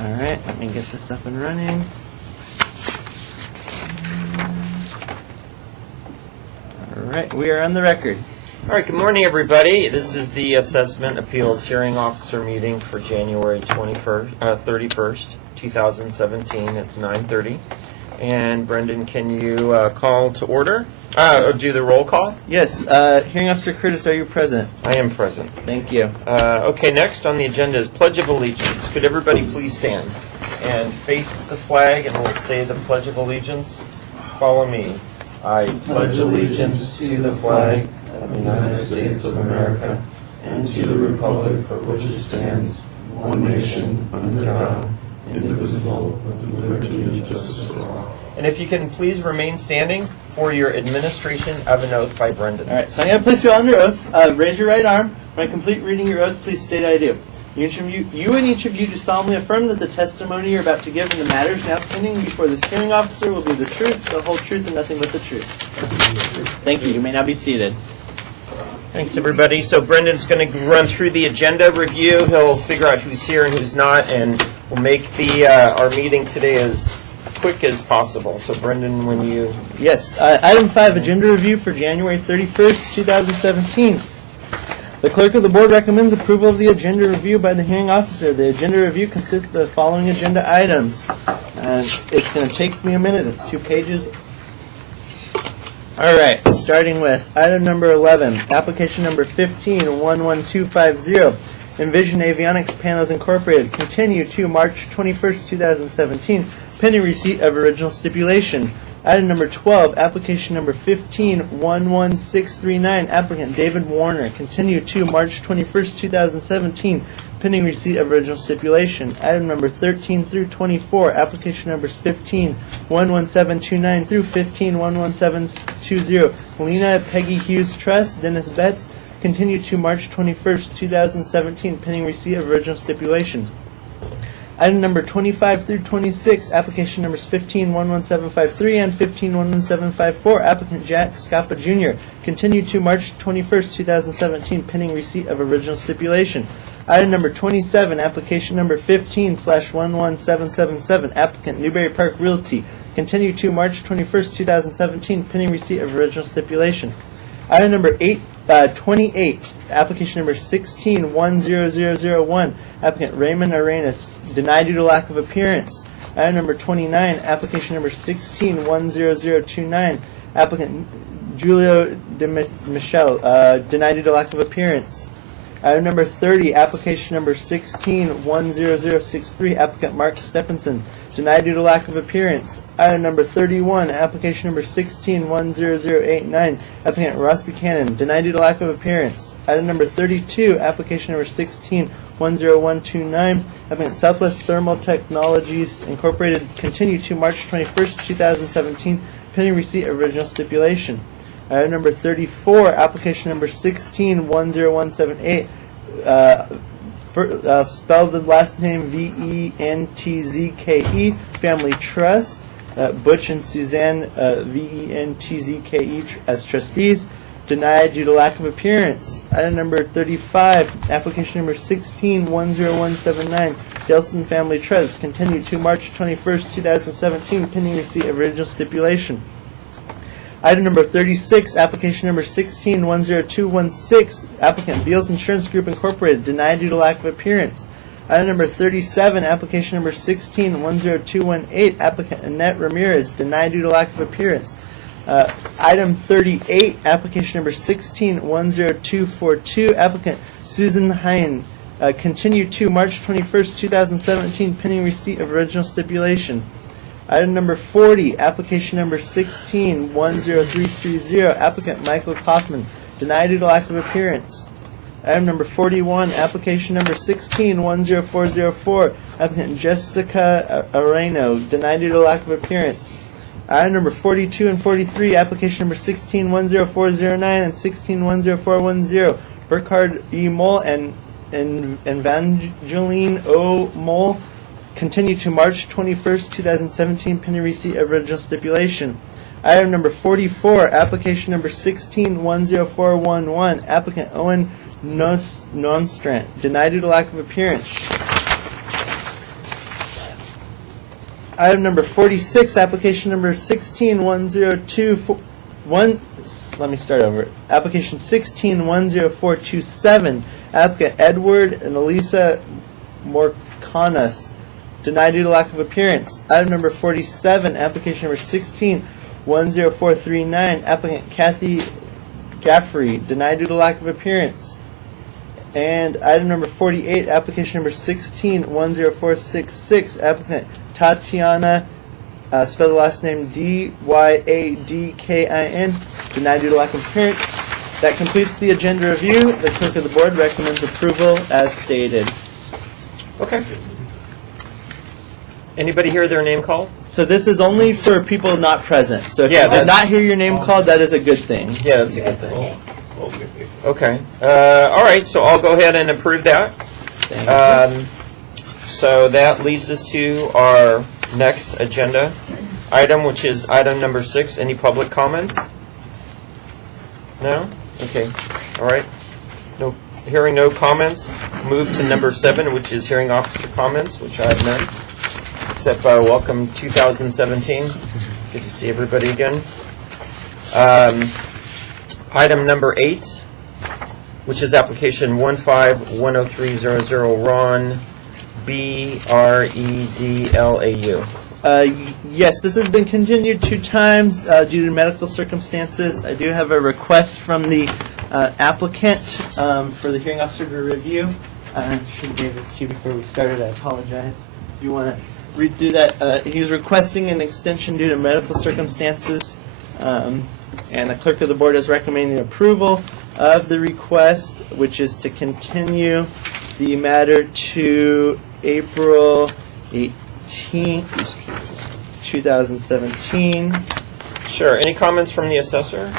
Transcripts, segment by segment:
All right, let me get this up and running. All right, we are on the record. All right, good morning, everybody. This is the Assessment Appeals Hearing Officer meeting for January 31st, 2017. It's 9:30. And Brendan, can you call to order? Do the roll call? Yes, Hearing Officer Curtis, are you present? I am present. Thank you. Okay, next on the agenda is Pledge of Allegiance. Could everybody please stand and face the flag, and we'll say the Pledge of Allegiance? Follow me. I pledge allegiance to the flag of the United States of America and to the republic for which it stands, one nation, under God, indivisible, with liberty and justice for all. And if you can please remain standing for your administration of an oath by Brendan. All right, so I'm going to place you under oath. Raise your right arm. When I complete reading your oath, please state I do. You and each of you do solemnly affirm that the testimony you're about to give in the matters now pending before this hearing officer will be the truth, the whole truth, and nothing but the truth. Thank you. You may now be seated. Thanks, everybody. So Brendan's going to run through the agenda review. He'll figure out who's here and who's not, and we'll make the our meeting today as quick as possible. So Brendan, when you... Yes. Item 5, agenda review for January 31st, 2017. The clerk of the board recommends approval of the agenda review by the hearing officer. The agenda review consists of the following agenda items. And it's going to take me a minute. It's 2 pages. All right, starting with item number 11, application number 15-11250, Envision Avionics Panels Incorporated, continue to March 21st, 2017, pending receipt of original stipulation. Item number 12, application number 15-11639, applicant David Warner, continue to March 21st, 2017, pending receipt of original stipulation. Item number 13 through 24, application numbers 15-11729 through 15-11720, Lena Peggy Hughes Trust, Dennis Betts, continue to March 21st, 2017, pending receipt of original stipulation. Item number 25 through 26, application numbers 15-11753 and 15-11754, applicant Jack Scappa Jr., continue to March 21st, 2017, pending receipt of original stipulation. Item number 27, application number 15/11777, applicant Newberry Park Realty, continue to March 21st, 2017, pending receipt of original stipulation. Item number 28, application number 16-10001, applicant Raymond Arenas, denied due to lack of appearance. Item number 29, application number 16-10029, applicant Julio De Michel, denied due to lack of appearance. Item number 30, application number 16-10063, applicant Mark Stephenson, denied due to lack of appearance. Item number 31, application number 16-10089, applicant Ross Buchanan, denied due to lack of appearance. Item number 32, application number 16-10129, applicant Southwest Thermal Technologies Incorporated, continue to March 21st, 2017, pending receipt of original stipulation. Item number 34, application number 16-10178, spell the last name Ventzke, Family Trust, Butch and Suzanne Ventzke as trustees, denied due to lack of appearance. Item number 35, application number 16-10179, Delson Family Trust, continued to March 21st, 2017, pending receipt of original stipulation. Item number 36, application number 16-10216, applicant Beals Insurance Group Incorporated, denied due to lack of appearance. Item number 37, application number 16-10218, applicant Annette Ramirez, denied due to lack of appearance. Item 38, application number 16-10242, applicant Susan Hine, continued to March 21st, 2017, pending receipt of original stipulation. Item number 40, application number 16-10330, applicant Michael Kaufman, denied due to lack of appearance. Item number 41, application number 16-10404, applicant Jessica Areno, denied due to lack of appearance. Item number 42 and 43, application number 16-10409 and 16-10410, Burkhard E. Mole and Evangeline O. Mole, continue to March 21st, 2017, pending receipt of original stipulation. Item number 44, application number 16-10411, applicant Owen Nonstrand, denied due to lack of appearance. Item number 46, application number 16-10241. Let me start over. Application 16-10427. Applicant Edward and Elisa Morcanas. Denied due to lack of appearance. Item number 47, application number 16-10439. Applicant Kathy Gaffrey. Denied due to lack of appearance. And item number 48, application number 16-10466. Applicant Tatiana, spell the last name Dyadkin. Denied due to lack of appearance. That completes the agenda review. The clerk of the board recommends approval as stated. Okay. Anybody hear their name called? So this is only for people not present. So if Yeah, you did that's- not hear your name called, that is a good thing. Yeah, that's a good thing. Okay. All right, so I'll go ahead and approve that. Thank you. So that leads us to our next agenda item, which is item number 6. Any public comments? No? Okay. All right. No. Hearing no comments, move to number 7, which is hearing officer comments, which I have none. Except welcome 2017. Good to see everybody again. Item number 8, which is application 15-10300 Ron Bredlau. Yes, this has been continued 2 times due to medical circumstances. I do have a request from the applicant for the hearing officer to review. I should have gave this to you before we started. I apologize. If you want to read through that, he's requesting an extension due to medical circumstances, and the clerk of the board is recommending approval of the request, which is to continue the matter to April 18th, 2017. Sure. Any comments from the assessor?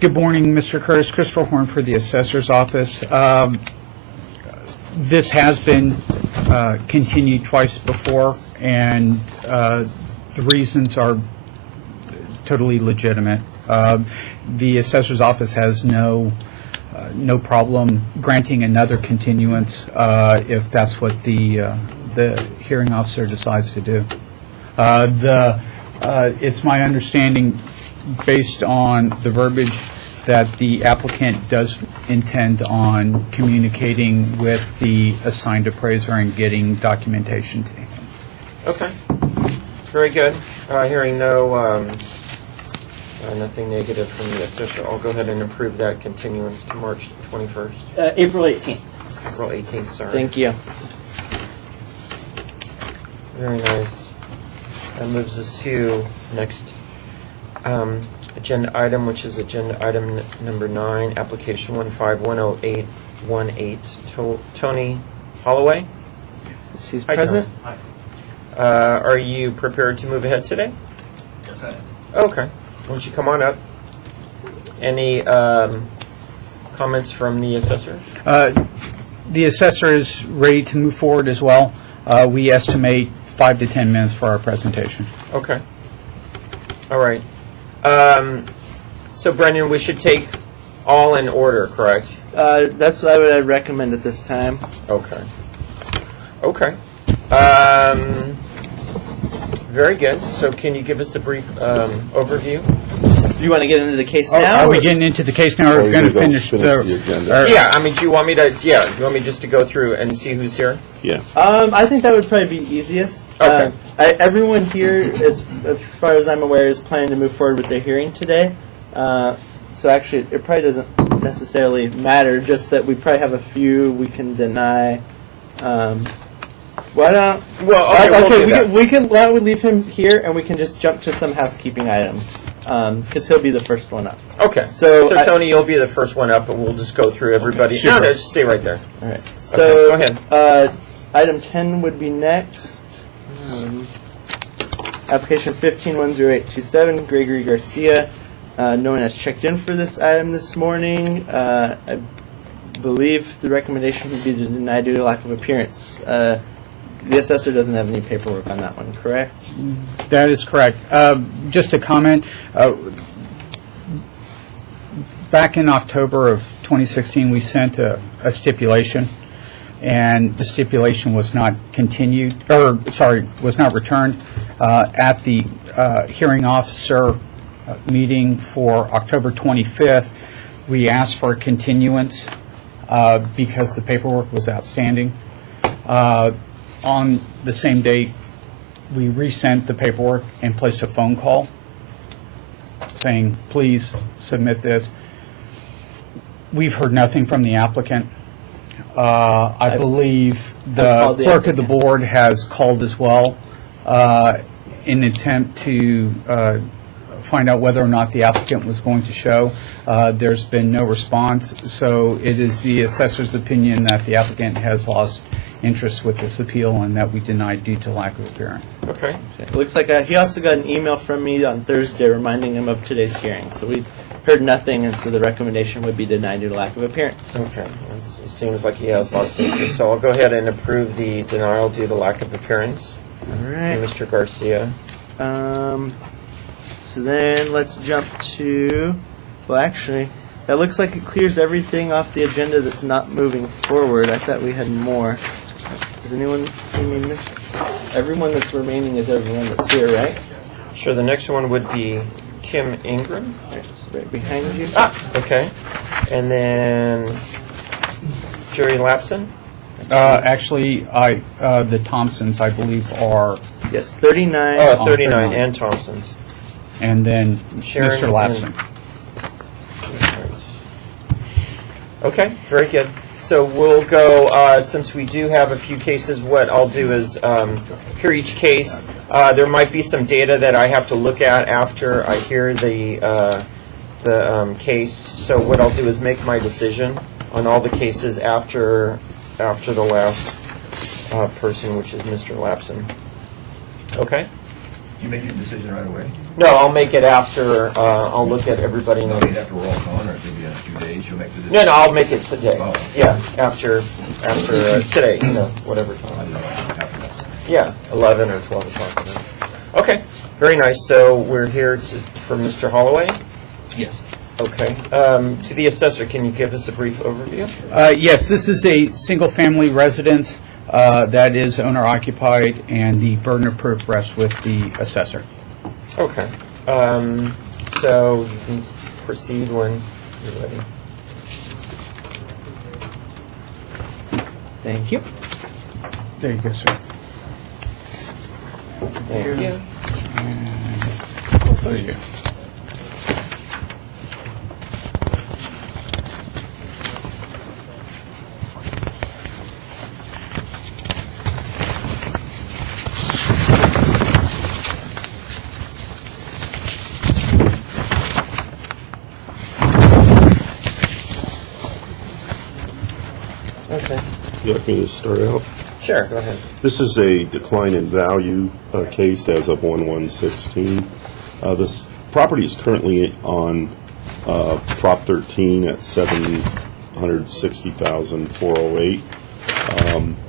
Good morning, Mr. Curtis. Christopher Horn for the Assessor's Office. This has been continued twice before, and the reasons are totally legitimate. The Assessor's Office has no problem granting another continuance if that's what the hearing officer decides to do. It's my understanding, based on the verbiage, that the applicant does intend on communicating with the assigned appraiser and getting documentation to him. Okay. Very good. Hearing nothing negative from the assessor, I'll go ahead and approve that continuance to March 21st. April 18th. April 18th, sorry. Thank you. Very nice. That moves us to next agenda item, which is agenda item number 9, application 15-10818, Tony Holloway. He's Hi, present. Tony. Are you prepared to move ahead today? Yes, I am. Okay. Why don't you come on up? Any comments from the assessor? The assessor is ready to move forward as well. We estimate 5 to 10 minutes for our presentation. Okay. All right. So, Brendan, we should take all in order, correct? That's what I would recommend at this time. Okay. Okay. Very good. So can you give us a brief overview? Do you want to get into the case now? Are we or- getting into the case now, or are we going to finish the agenda? Yeah, I mean, do you want me to, do you want me just to go through and see who's here? Yeah. I think that would probably be easiest. Okay. Everyone here, as far as I'm aware, is planning to move forward with their hearing today. So actually, it probably doesn't necessarily matter, just that we probably have a few we can deny. Why don't? Well, okay, we'll do that. we can. Why don't we leave him here, and we can just jump to some housekeeping items, because he'll be the first one up. Okay. So I- Tony, you'll be the first one up, and we'll just go through everybody. Super. No, just stay right there. All right. So go ahead. Item 10 would be next. Application 15-10827, Gregory Garcia. No one has checked in for this item this morning. I believe the recommendation would be to deny due to lack of appearance. The assessor doesn't have any paperwork on that one, correct? That is correct. Just a comment. Back in October of 2016, we sent a stipulation and the stipulation was not continued, or, sorry, was not returned. At the hearing officer meeting for October 25th, we asked for a continuance because the paperwork was outstanding. On the same date, we resent the paperwork and placed a phone call saying, please submit this. We've heard nothing from the applicant. I believe the called the clerk of the applicant. board has called as well in an attempt to find out whether or not the applicant was going to show. There's been no response, so it is the assessor's opinion that the applicant has lost interest with this appeal and that we denied due to lack of appearance. Okay. It looks like he also got an email from me on Thursday reminding him of today's hearing. So we heard nothing, and so the recommendation would be denied due to lack of appearance. Okay. It seems like he has lost interest, so I'll go ahead and approve the denial due to lack of appearance. All And right. Mr. Garcia. So then let's jump to, well, actually, that looks like it clears everything off the agenda that's not moving forward. I thought we had more. Does anyone see me miss? Everyone that's remaining is everyone that's here, right? Sure, the next one would be Kim Ingram. Right, it's right behind you. Okay. And then Jerry Lapson. Actually, the Thompsons, I believe, are, Yes, 39. Oh, 39, 39. and Thompson's. and then Sharon Mr. Lapson. Right. Okay, very good. So we'll go, since we do have a few cases, what I'll do is hear each case. There might be some data that I have to look at after I hear the case. So what I'll do is make my decision on all the cases after the last person, which is Mr. Lapson. Okay? You make your decision right away? No, I'll make it after, I'll look at everybody. No, I mean, after we're all gone, or maybe in a few days, you'll make the decision? No, I'll make it today. Oh. Yeah, after today, whatever I time. don't know what happened next. Yeah, 11 or 12 o'clock. Whatever. Okay, very nice. So we're here for Mr. Holloway. Yes. Okay. To the assessor, can you give us a brief overview? Yes, this is a single-family residence that is owner-occupied, and the burden of proof rests with the assessor. Okay. So you can proceed when you're ready. Thank you. There you go, sir. Thank you. There you go. Okay. You like me to start out? Sure, go ahead. This is a decline in value case as of 1/1/16. This property is currently on Prop 13 at $760,408,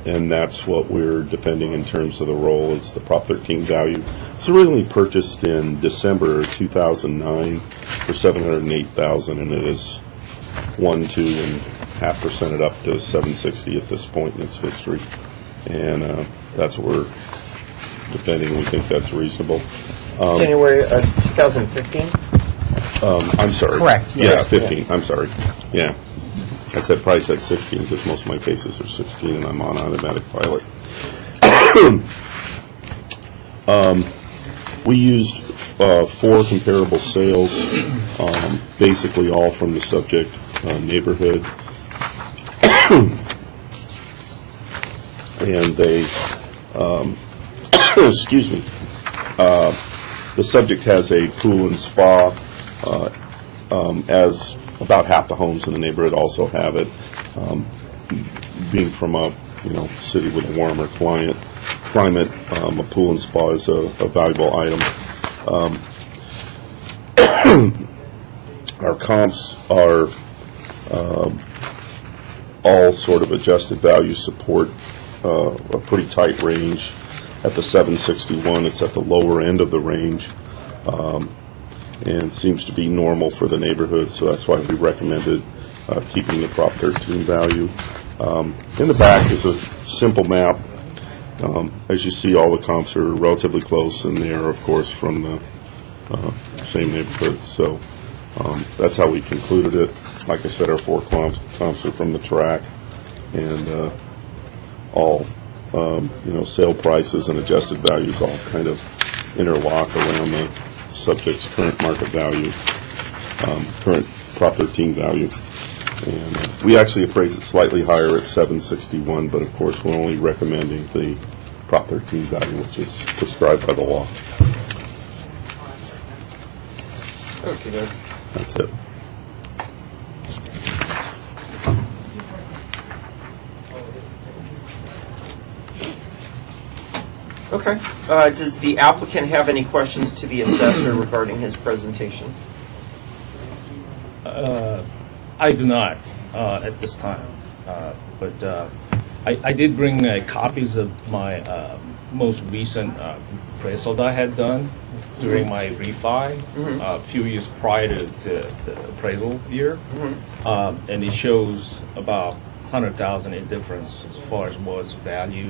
and that's what we're defending in terms of the roll. It's the Prop 13 value. It was originally purchased in December 2009 for $708,000, and it is 1.2% it up to 760 at this point in its history. And that's what we're defending. We think that's reasonable. January 2015? I'm sorry. Correct, Yeah, yes. 15. I'm sorry. Yeah. I said probably said 16 because most of my cases are 16 and I'm on automatic pilot. We used 4 comparable sales, basically all from the subject neighborhood. And they, excuse me, the subject has a pool and spa, as about half the homes in the neighborhood also have it. Being from a city with a warmer climate, a pool and spa is a valuable item. Our comps are all sort of adjusted value support a pretty tight range. At the 761, it's at the lower end of the range, and seems to be normal for the neighborhood, so that's why we recommended keeping the Prop 13 value. In the back is a simple map. As you see, all the comps are relatively close, and they are, of course, from the same neighborhood. So that's how we concluded it. Like I said, our 4 comps are from the track, and all sale prices and adjusted values all kind of interlock around the subject's current market value, current Prop 13 value. And we actually appraised it slightly higher at 761, but of course we're only recommending the Prop 13 value, which is prescribed by the law. Okay, good. That's it. Okay. Does the applicant have any questions to the assessor regarding his presentation? I do not at this time, but I did bring copies of my most recent appraisal that I had done during my refi a few years prior to the appraisal year, and it shows about 100,000 in difference as far as what's value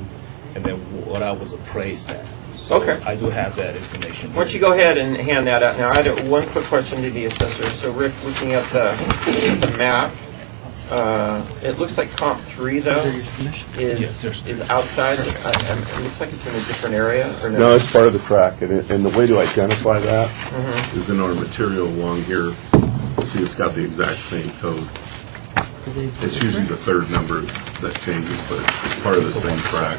and then what I was appraised at. So Okay. I do have that information. Why don't you go ahead and hand that out now? I had one quick question to the assessor. So Rick, looking at the map, it looks like comp 3 though is outside. It looks like it's in a different area, or no? No, it's part of the track, and the way to identify that is in our material along here. See, it's got the exact same code. It's usually the third number that changes, but it's part of the same track.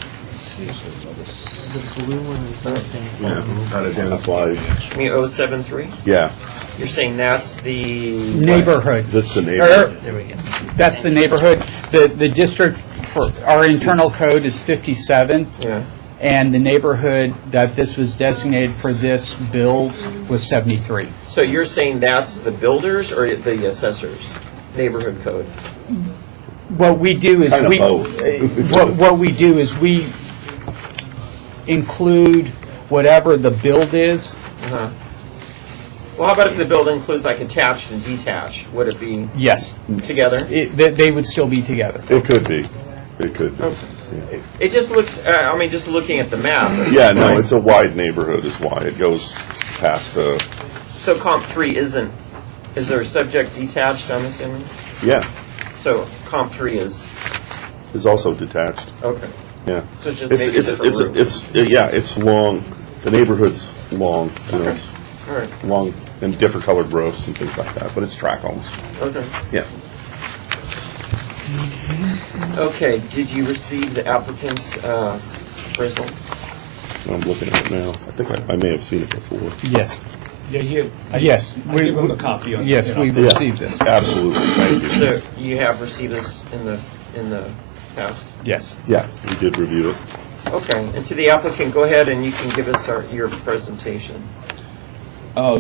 The blue one is missing. Yeah, that identifies. You mean 073? Yeah, You're saying that's the Neighborhood. that's the neighborhood. There we go. That's the neighborhood. The district for our internal code is 57. Yeah. And the neighborhood that this was designated for this build was 73. So you're saying that's the builders or the assessors neighborhood code? What we do is Kind of we, both. what we do is we include whatever the build is. Uh-huh. Well, how about if the build includes like attached and detached? Would it be Yes. together? They would still be together. It could be. It could be. Okay. It just looks, I mean, just looking at the map. Yeah, no, it's a wide neighborhood is why. It goes past, So comp 3 isn't, is there a subject detached, I'm assuming? yeah, So comp 3 is, is also detached. okay. Yeah. So it's just maybe different routes. It's long. The neighborhood's long. You know, Okay. it's All right, long and different colored roofs and things like that, but it's track homes. okay. Yeah. Okay, did you receive the applicant's appraisal? I'm looking at it now. I think I may have seen it before. Yes. Yeah, here. Yes. I give them the copy. On, Yes, you know. we've Yeah, received this. absolutely. Thank you. So you have received this in the past? Yes. Yeah, we did review it. Okay, and to the applicant, go ahead and you can give us your presentation.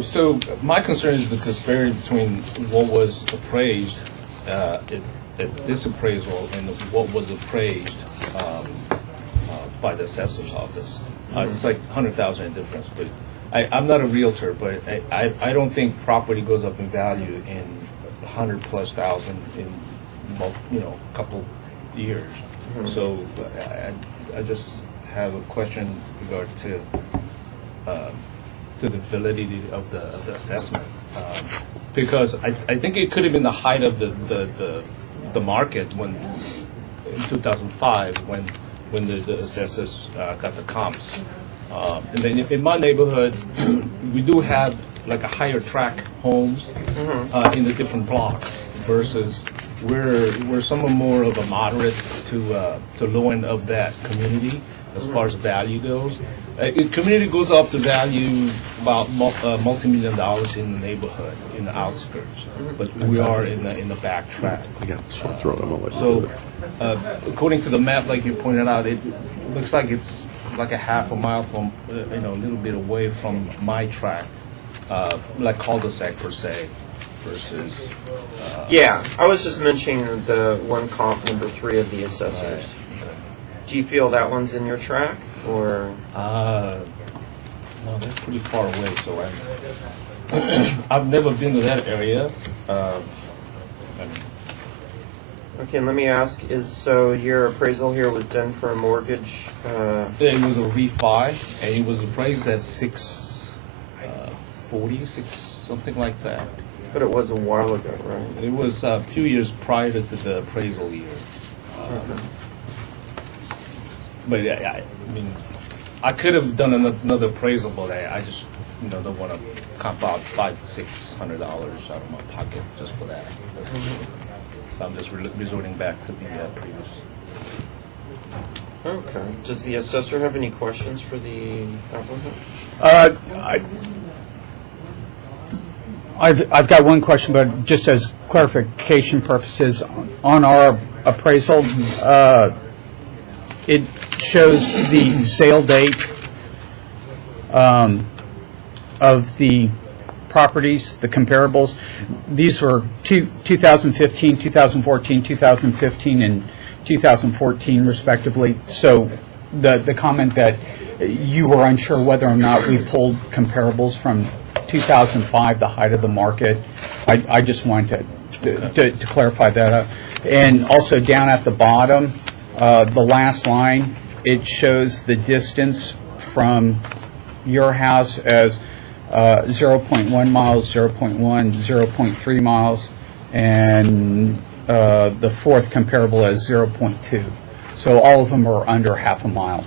So my concern is the disparity between what was appraised at this appraisal and what was appraised by the assessor's office. It's like 100,000 in difference, but I'm not a realtor, but I don't think property goes up in value in 100+ thousand in a couple years. So I just have a question regard to the validity of the assessment, because I think it could have been the height of the market when in 2005 when the assessors got the comps, and then in my neighborhood we do have like a higher track homes in the different blocks versus we're somewhat more of a moderate to low end of that community as far as value goes. Community goes up to value about multi-million dollars in the neighborhood, in the outskirts, but we are in the back track. I got this one thrown. I'm gonna let you So, do it. according to the map, like you pointed out, it looks like it's like a half a mile from, a little bit away from my track, like cul-de-sac per se, versus. Yeah, I was just mentioning the one comp number 3 of the assessors. Do you feel that one's in your track, or? No, they're pretty far away, so I've never been to that area. Okay, and let me ask, so your appraisal here was done for a mortgage, It was a refi, and it was appraised at 640, something like that. but it was a while ago, right? It was a few years prior to the appraisal year. But yeah, I mean, I could have done another appraisal, but I just don't want to comp out $500-600 out of my pocket just for that. So I'm just resorting back to the previous. Okay. Does the assessor have any questions for the applicant? I've got one question, but just as clarification purposes, on our appraisal, it shows the sale date of the properties, the comparables. These were 2015, 2014, 2015, and 2014 respectively. So the comment that you were unsure whether or not we pulled comparables from 2005, the height of the market, I just wanted to clarify that. And also down at the bottom, the last line, it shows the distance from your house as 0.1 miles, 0.1, 0.3 miles, and the fourth comparable as 0.2. So all of them are under half a mile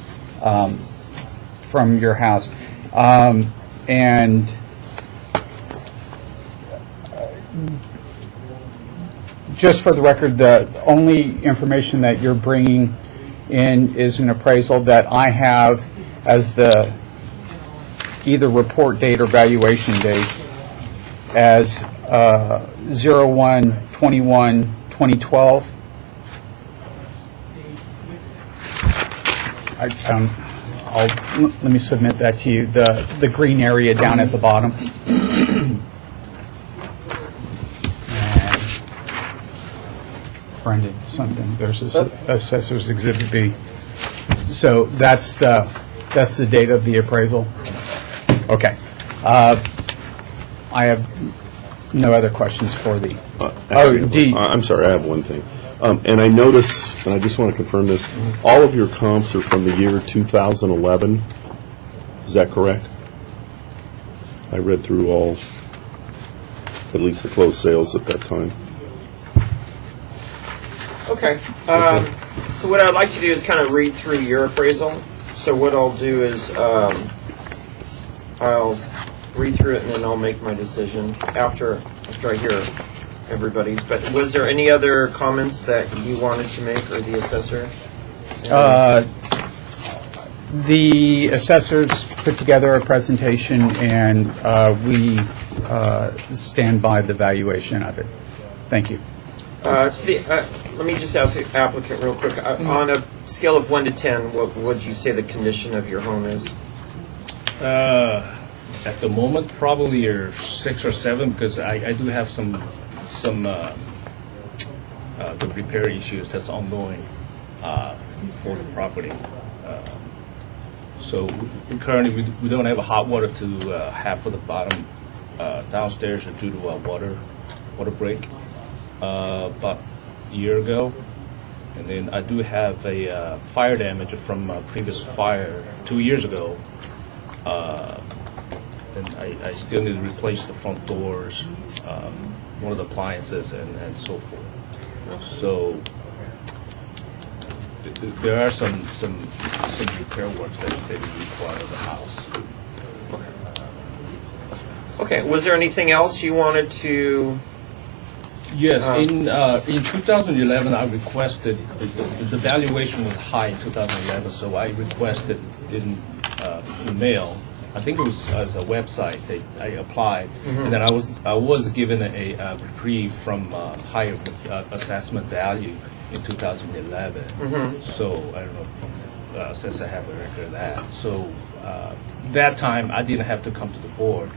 from your house. And just for the record, the only information that you're bringing in is an appraisal that I have as the either report date or valuation date as 01/21/2012. Let me submit that to you. The green area down at the bottom. And Brendan, something. There's Assessor's Exhibit B. So that's the date of the appraisal. Okay. I have no other questions for the. I'm sorry, I have one thing. And I notice, and I just want to confirm this, all of your comps are from the year 2011. Is that correct? I read through all, at least the closed sales at that time. Okay. So what I'd like to do is kind of read through your appraisal. So what I'll do is I'll read through it and then I'll make my decision after I hear everybody's. But was there any other comments that you wanted to make, or the assessor? The assessors put together a presentation, and we stand by the valuation of it. Thank you. Let me just ask the applicant real quick. On a scale of 1 to 10, what would you say the condition of your home is? At the moment, probably a 6 or 7, because I do have some the repair issues that's ongoing for the property. So currently we don't have a hot water to half of the bottom downstairs due to a water break about a year ago. And then I do have a fire damage from a previous fire 2 years ago. And I still need to replace the front doors, one of the appliances, and so forth. So there are some repair work that is required of the house. Okay. Was there anything else you wanted to? Yes, in 2011, I requested, the valuation was high in 2011, so I requested in mail. I think it was as a website that I applied, and then I was given a reprieve from higher assessment value in 2011. So I don't know since I have a record of that. So that time I didn't have to come to the board.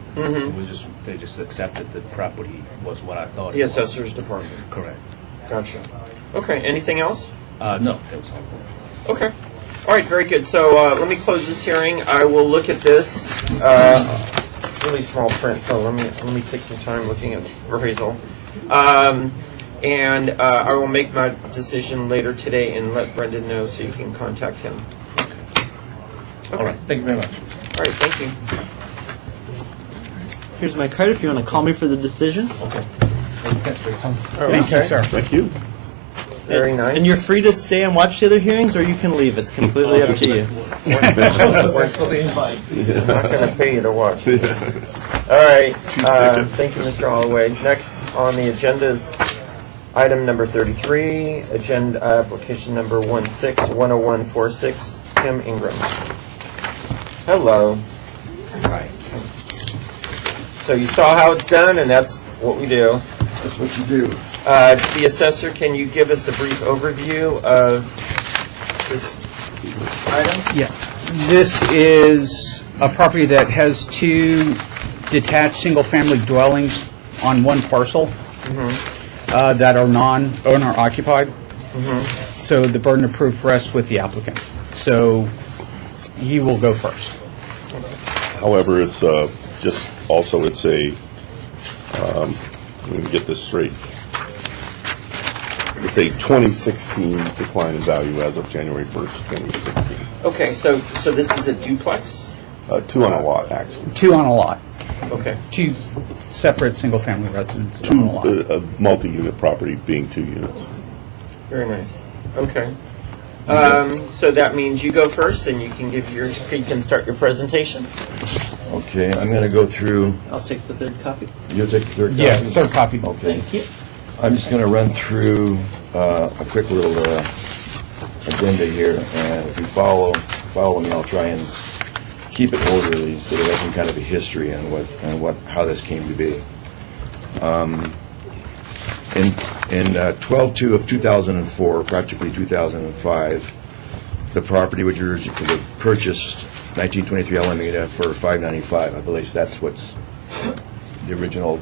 They just accepted the property was what I thought. The assessor's department. Correct. Gotcha. Okay. Anything else? No, that was all. Okay. All right, very good. So let me close this hearing. I will look at this. Really small print, so let me take some time looking at the appraisal. And I will make my decision later today and let Brendan know so you can contact him. All right, thank you very much. All right, thank you. Here's my card if you want to call me for the decision. Okay. Thanks for your time. Thank you, sir. Thank you. Very nice. And you're free to stay and watch the other hearings, or you can leave. It's completely up to you. We're not going to pay you to watch. All right. Thank you, Mr. Holloway. Next on the agenda is item number 33, agenda application number 16-10146, Kim Ingram. Hello. Right. So you saw how it's done, and that's what we do. That's what you do. The assessor, can you give us a brief overview of this item? Yeah. This is a property that has two detached single-family dwellings on one parcel that are non-owner occupied. So the burden of proof rests with the applicant. So he will go first. However, it's just also it's a let me get this straight. It's a 2016 decline in value as of January 1st, 2016. Okay, so this is a duplex? 2 on a lot, actually. Two on a lot. Okay. Two separate single-family residences on Two, a lot. a multi-unit property being 2 units. Very nice. Okay. So that means you go first, and you can start your presentation. Okay, I'm going to go through. I'll take the third copy. You'll take the third copy? Yeah, third copy. Okay. Thank you. I'm just going to run through a quick little agenda here, and if you follow me, I'll try and keep it orderly so that I can kind of a history on how this came to be. In 12/2 of 2004, practically 2005, the property which was purchased 1923 Alameda for $595. I believe that's what's the original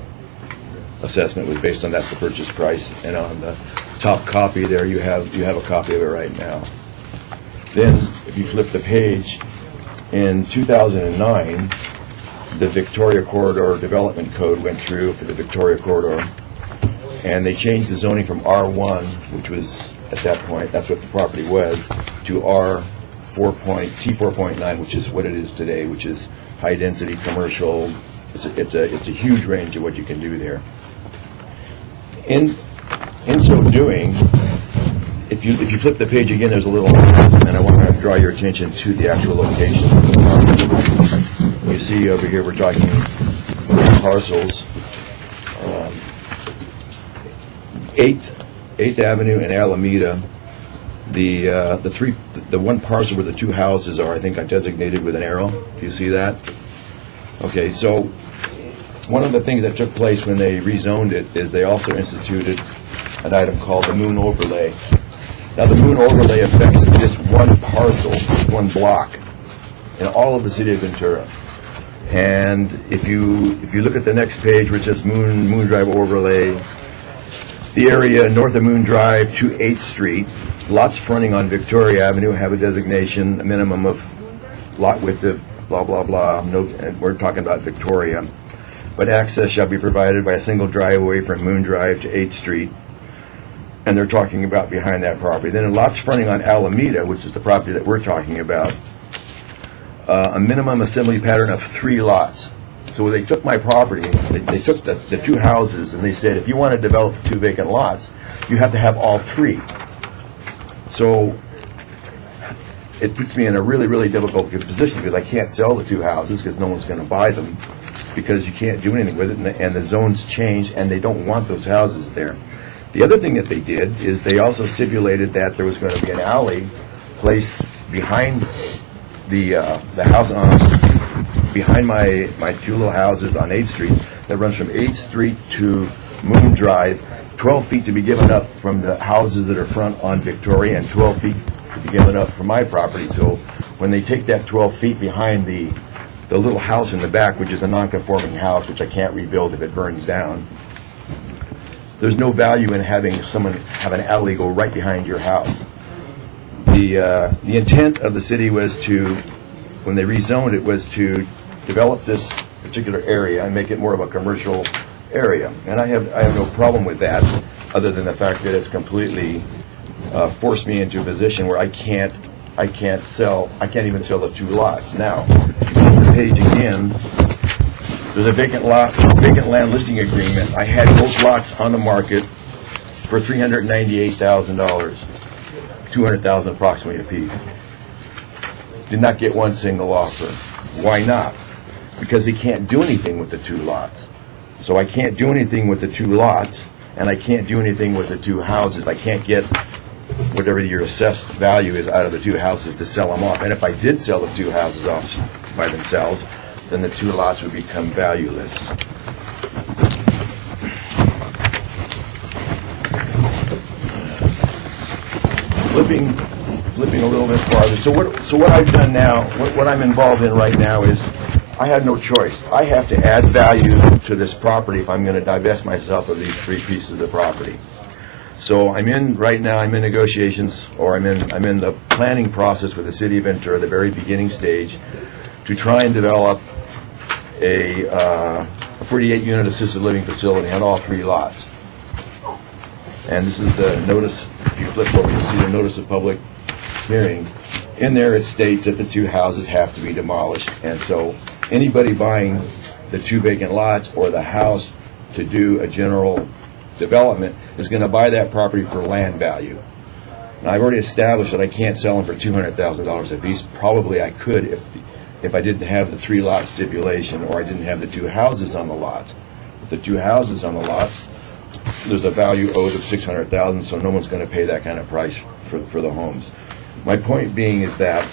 assessment was based on. That's the purchase price, and on the top copy there you have a copy of it right now. Then if you flip the page, in 2009 the Victoria Corridor Development Code went through for the Victoria Corridor, and they changed the zoning from R1, which was at that point, that's what the property was, to T4.9, which is what it is today, which is high density commercial. It's a huge range of what you can do there. In so doing, if you flip the page again, there's a little, and I want to draw your attention to the actual location of the property. You see over here, we're talking parcels. 8th Avenue and Alameda. The one parcel where the two houses are, I think I designated with an arrow. Do you see that? Okay, so one of the things that took place when they rezoned it is they also instituted an item called the Moon Overlay. Now, the Moon Overlay affects just one parcel, one block, in all of the city of Ventura. And if you look at the next page, which says Moon Drive Overlay, the area north of Moon Drive to 8th Street, lots fronting on Victoria Avenue have a designation, a minimum of lot width of blah, blah, blah. No, and we're talking about Victoria. But access shall be provided by a single driveway from Moon Drive to 8th Street. And they're talking about behind that property. Then lots fronting on Alameda, which is the property that we're talking about, a minimum assembly pattern of 3 lots. So they took my property, they took the 2 houses, and they said, if you want to develop the 2 vacant lots, you have to have all 3. So it puts me in a really, really difficult position because I can't sell the 2 houses because no one's going to buy them because you can't do anything with it, and the zones change, and they don't want those houses there. The other thing that they did is they also stipulated that there was going to be an alley placed behind the house behind my 2 little houses on 8th Street that runs from 8th Street to Moon Drive, 12 feet to be given up from the houses that are front on Victoria and 12 feet to be given up from my property. So when they take that 12 feet behind the little house in the back, which is a non-conforming house, which I can't rebuild if it burns down, there's no value in having someone have an alley go right behind your house. The intent of the city was to, when they rezoned it, was to develop this particular area and make it more of a commercial area. And I have no problem with that. other than the fact that it's completely forced me into a position where I can't even sell the 2 lots. Now, if you go to the page again, there's a vacant land listing agreement. I had both lots on the market for $398,000, $200,000 approximately apiece. Did not get one single offer. Why not? Because he can't do anything with the 2 lots. So I can't do anything with the 2 lots, and I can't do anything with the 2 houses. I can't get whatever your assessed value is out of the 2 houses to sell them off. And if I did sell the 2 houses off by themselves, then the 2 lots would become valueless. Flipping a little bit farther. So what I've done now, what I'm involved in right now is I had no choice. I have to add value to this property if I'm going to divest myself of these 3 pieces of property. So I'm in negotiations, or I'm in the planning process with the City of Ventura, the very beginning stage, to try and develop a 48-unit assisted living facility on all 3 lots. And this is the notice. If you flip over, you'll see the notice of public hearing. In there, it states that the 2 houses have to be demolished. And so anybody buying the 2 vacant lots or the house to do a general development is going to buy that property for land value. Now, I've already established that I can't sell them for $200,000 a piece. Probably I could if I didn't have the 3 lot stipulation, or I didn't have the 2 houses on the lots. With the 2 houses on the lots, there's a value owed of $600,000, so no one's going to pay that kind of price for the homes. My point being is that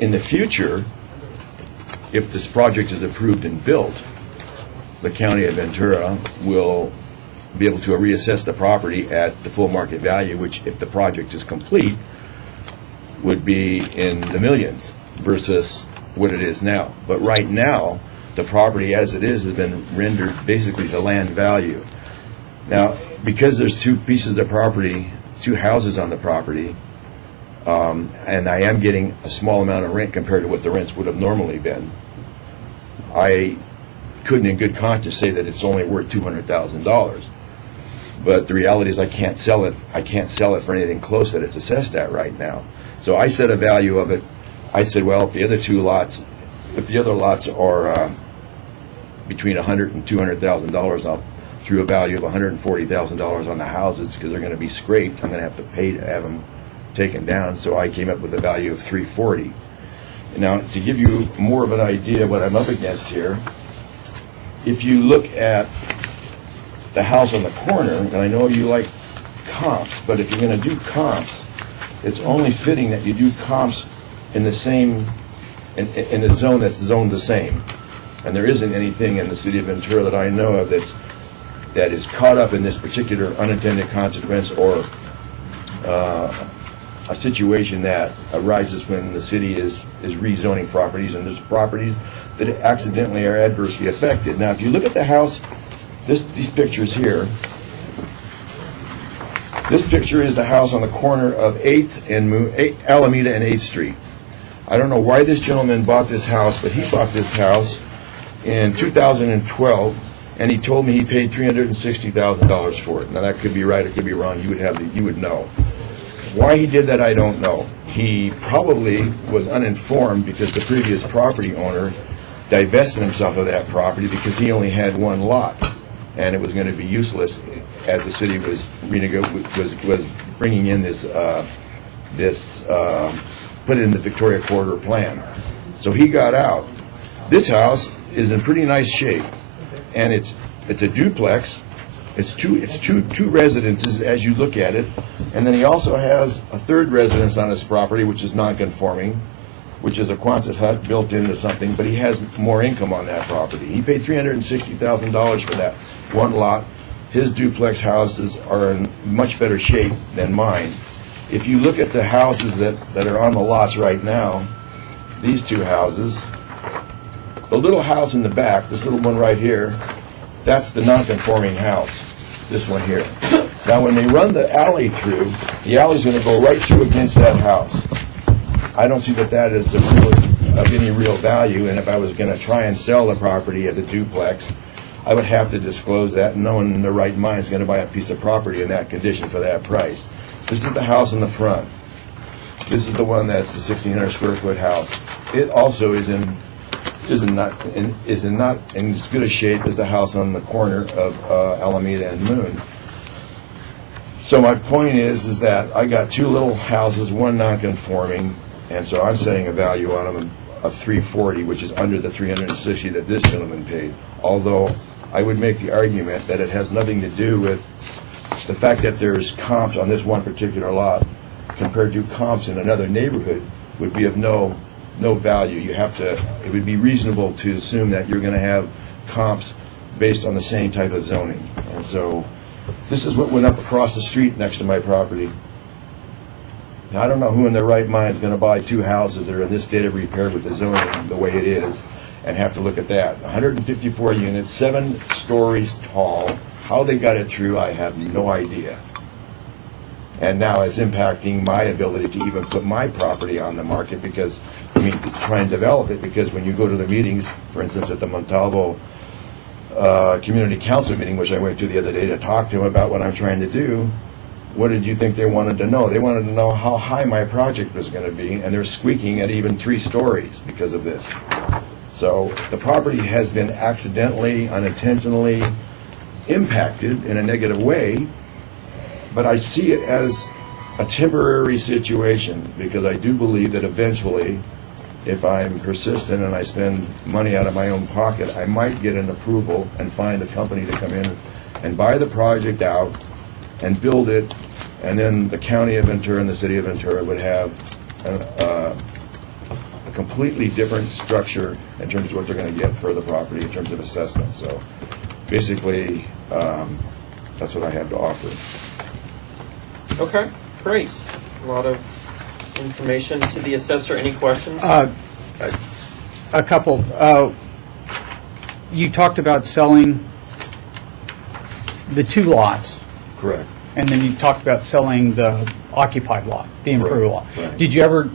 in the future, if this project is approved and built, the County of Ventura will be able to reassess the property at the full market value, which, if the project is complete, would be in the millions versus what it is now. But right now, the property as it is has been rendered basically the land value. Now, because there's 2 pieces of property, 2 houses on the property, and I am getting a small amount of rent compared to what the rents would have normally been, I couldn't in good conscience say that it's only worth $200,000. But the reality is I can't sell it. I can't sell it for anything close that it's assessed at right now. So I set a value of it. I said, well, if the other lots are between $100,000 and $200,000, I'll through a value of $140,000 on the houses, because they're going to be scraped. I'm going to have to pay to have them taken down. So I came up with a value of $340,000. Now, to give you more of an idea of what I'm up against here, if you look at the house on the corner, and I know you like comps, but if you're going to do comps, it's only fitting that you do comps in the same, in the zone that's zoned the same. And there isn't anything in the City of Ventura that I know of that is caught up in this particular unintended consequence, or a situation that arises when the city is rezoning properties, and there's properties that accidentally are adversely affected. Now, if you look at the house, these pictures here, this picture is the house on the corner of 8th and Alameda and 8th Street. I don't know why this gentleman bought this house, but he bought this house in 2012, and he told me he paid $360,000 for it. Now, that could be right, it could be wrong. You would know. Why he did that, I don't know. He probably was uninformed because the previous property owner divested himself of that property because he only had 1 lot, and it was going to be useless as the city was bringing in this put it in the Victoria Corridor plan. So he got out. This house is in pretty nice shape, and it's a duplex. It's two residences as you look at it, and then he also has a 3rd residence on his property, which is non-conforming, which is a Quonset hut built into something, but he has more income on that property. He paid $360,000 for that 1 lot. His duplex houses are in much better shape than mine. If you look at the houses that are on the lots right now, these 2 houses, the little house in the back, this little one right here, that's the non-conforming house, this one here. Now, when they run the alley through, the alley's going to go right through against that house. I don't see that is of any real value, and if I was going to try and sell the property as a duplex, I would have to disclose that, and no one in their right mind is going to buy a piece of property in that condition for that price. This is the house in the front. This is the one that's the 1,600 square foot house. It also is not in as good a shape as the house on the corner of Alameda and Moon. So my point is that I got two little houses, one non-conforming, and so I'm setting a value on them of $340, which is under the $360 that this gentleman paid. Although I would make the argument that it has nothing to do with the fact that there's comps on this one particular lot compared to comps in another neighborhood would be of no value. It would be reasonable to assume that you're going to have comps based on the same type of zoning. And so this is what went up across the street next to my property. Now, I don't know who in their right mind is going to buy two houses that are in this state of repair with the zoning the way it is and have to look at that. 154 units, 7 stories tall. How they got it through, I have no idea. And now it's impacting my ability to even put my property on the market because, to try and develop it, because when you go to the meetings, for instance, at the Montalvo Community Council meeting, which I went to the other day to talk to them about what I'm trying to do, what did you think they wanted to know? They wanted to know how high my project was going to be, and they're squeaking at even 3 stories because of this. So the property has been accidentally, unintentionally impacted in a negative way, but I see it as a temporary situation because I do believe that eventually, if I'm persistent and I spend money out of my own pocket, I might get an approval and find a company to come in and buy the project out and build it, and then the county of Ventura and the city of Ventura would have a completely different structure in terms of what they're going to get for the property in terms of assessment. So basically, that's what I have to offer. Okay, great. A lot of information to the assessor. Any questions? A couple. You talked about selling the 2 lots, Correct. and then you talked about selling the occupied lot, the improved lot. Right. Did you ever,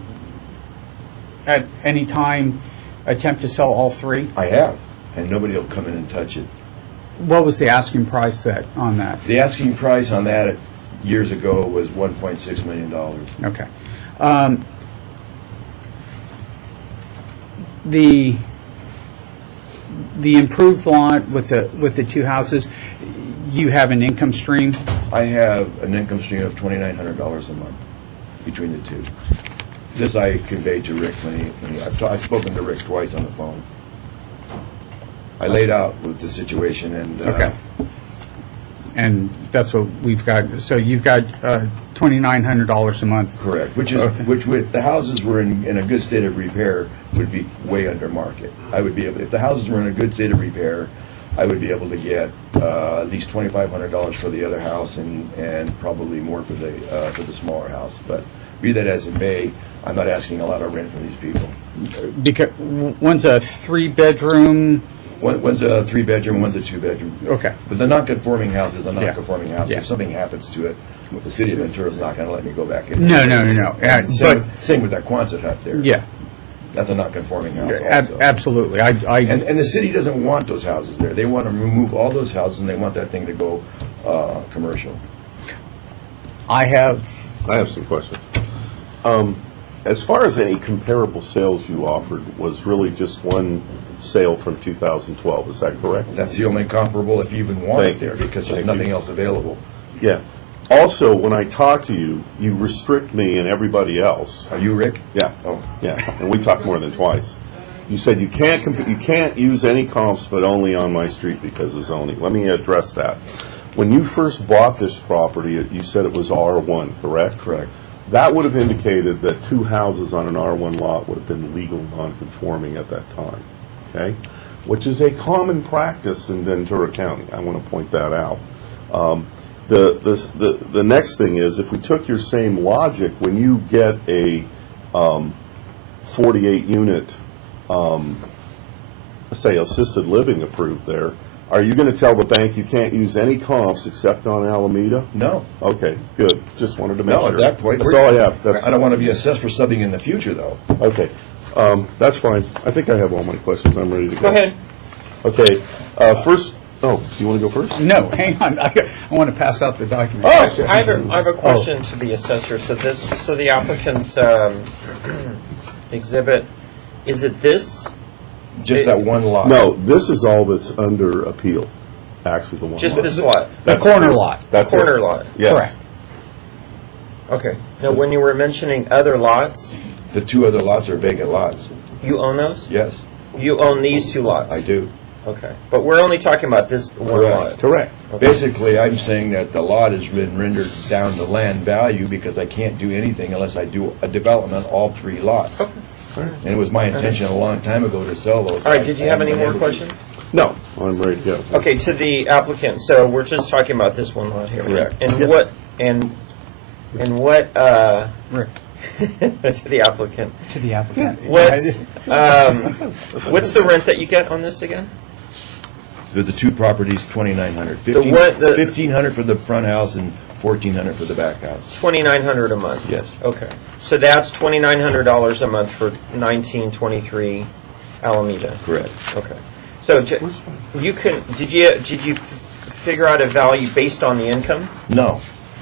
at any time, attempt to sell all 3? I have, and nobody will come in and touch it. What was the asking price on that? The asking price on that years ago was $1.6 million. Okay. The improved lot with the 2 houses, you have an income stream? I have an income stream of $2,900 a month between the 2. This I conveyed to Rick I've spoken to Rick twice on the phone. I laid out with the situation and. Okay. And that's what we've got. So you've got $2,900 a month. Correct, which Okay. if the houses were in a good state of repair, would be way under market. I would be able, if the houses were in a good state of repair, I would be able to get at least $2,500 for the other house and probably more for the smaller house. But be that as it may, I'm not asking a lot of rent from these people. Because one's a 3-bedroom. One's a 3-bedroom, one's a 2-bedroom. Okay. But the non-conforming house is a Yeah. non-conforming house. Yeah. If something happens to it, the city of Ventura is not going to let me go back in. No. Same with that Quonset hut there. Yeah. That's a non-conforming house also. Absolutely. And the city doesn't want those houses there. They want to remove all those houses, and they want that thing to go commercial. I have. I have some questions. As far as any comparable sales you offered was really just one sale from 2012, is that correct? That's the only comparable if you even want Thank it there, you. because there's Thank nothing you. else available. Yeah. Also, when I talk to you, you restrict me and everybody else. Are you Rick? Yeah. Oh. Yeah, and we talked more than twice. You said you can't use any comps, but only on my street because of zoning. Let me address that. When you first bought this property, you said it was R1, correct? Correct. That would have indicated that 2 houses on an R1 lot would have been legal non-conforming at that time, okay? Which is a common practice in Ventura County. I want to point that out. The next thing is, if we took your same logic, when you get a 48-unit, say, assisted living approved there, are you going to tell the bank you can't use any comps except on Alameda? No. Okay, good. Just wanted to make No, sure. at that point. That's all I have. I don't want to be assessed for something in the future, though. Okay, that's fine. I think I have all my questions. I'm ready to go. Go ahead. Okay, Oh, you want to go first? No, hang on, I want to pass out the document. Oh, I have a question to the assessor. So the applicant's exhibit, is it this? Just that one lot. No, this is all that's under appeal, actually, the one. Just lot. this lot? The corner lot. That's corner it. lot. Yes. Correct. Okay. Now, when you were mentioning other lots, The two other lots are vacant lots. you own those? Yes, You own these two lots? I do. Okay. But we're only talking about this one lot? Correct. Basically, I'm saying that the lot has been rendered down to land value because I can't do anything unless I do a development, all three lots. And it was my intention a long time ago to sell those. All right, did you have any I haven't more been able to. questions? No, I'm ready to go. Okay, to the applicant, so we're just talking about this one lot here. Correct. And Yes. what, and what, Rick, to the applicant, to the applicant. what's the rent that you get on this again? For the two properties, 2,900. what- the- 1,500 for the front house and 1,400 for the back house. 2,900 a month? Yes. Okay, so that's $2,900 a month for 1923 Alameda? Correct. Okay. So you can, did you figure out a value based on the income? No,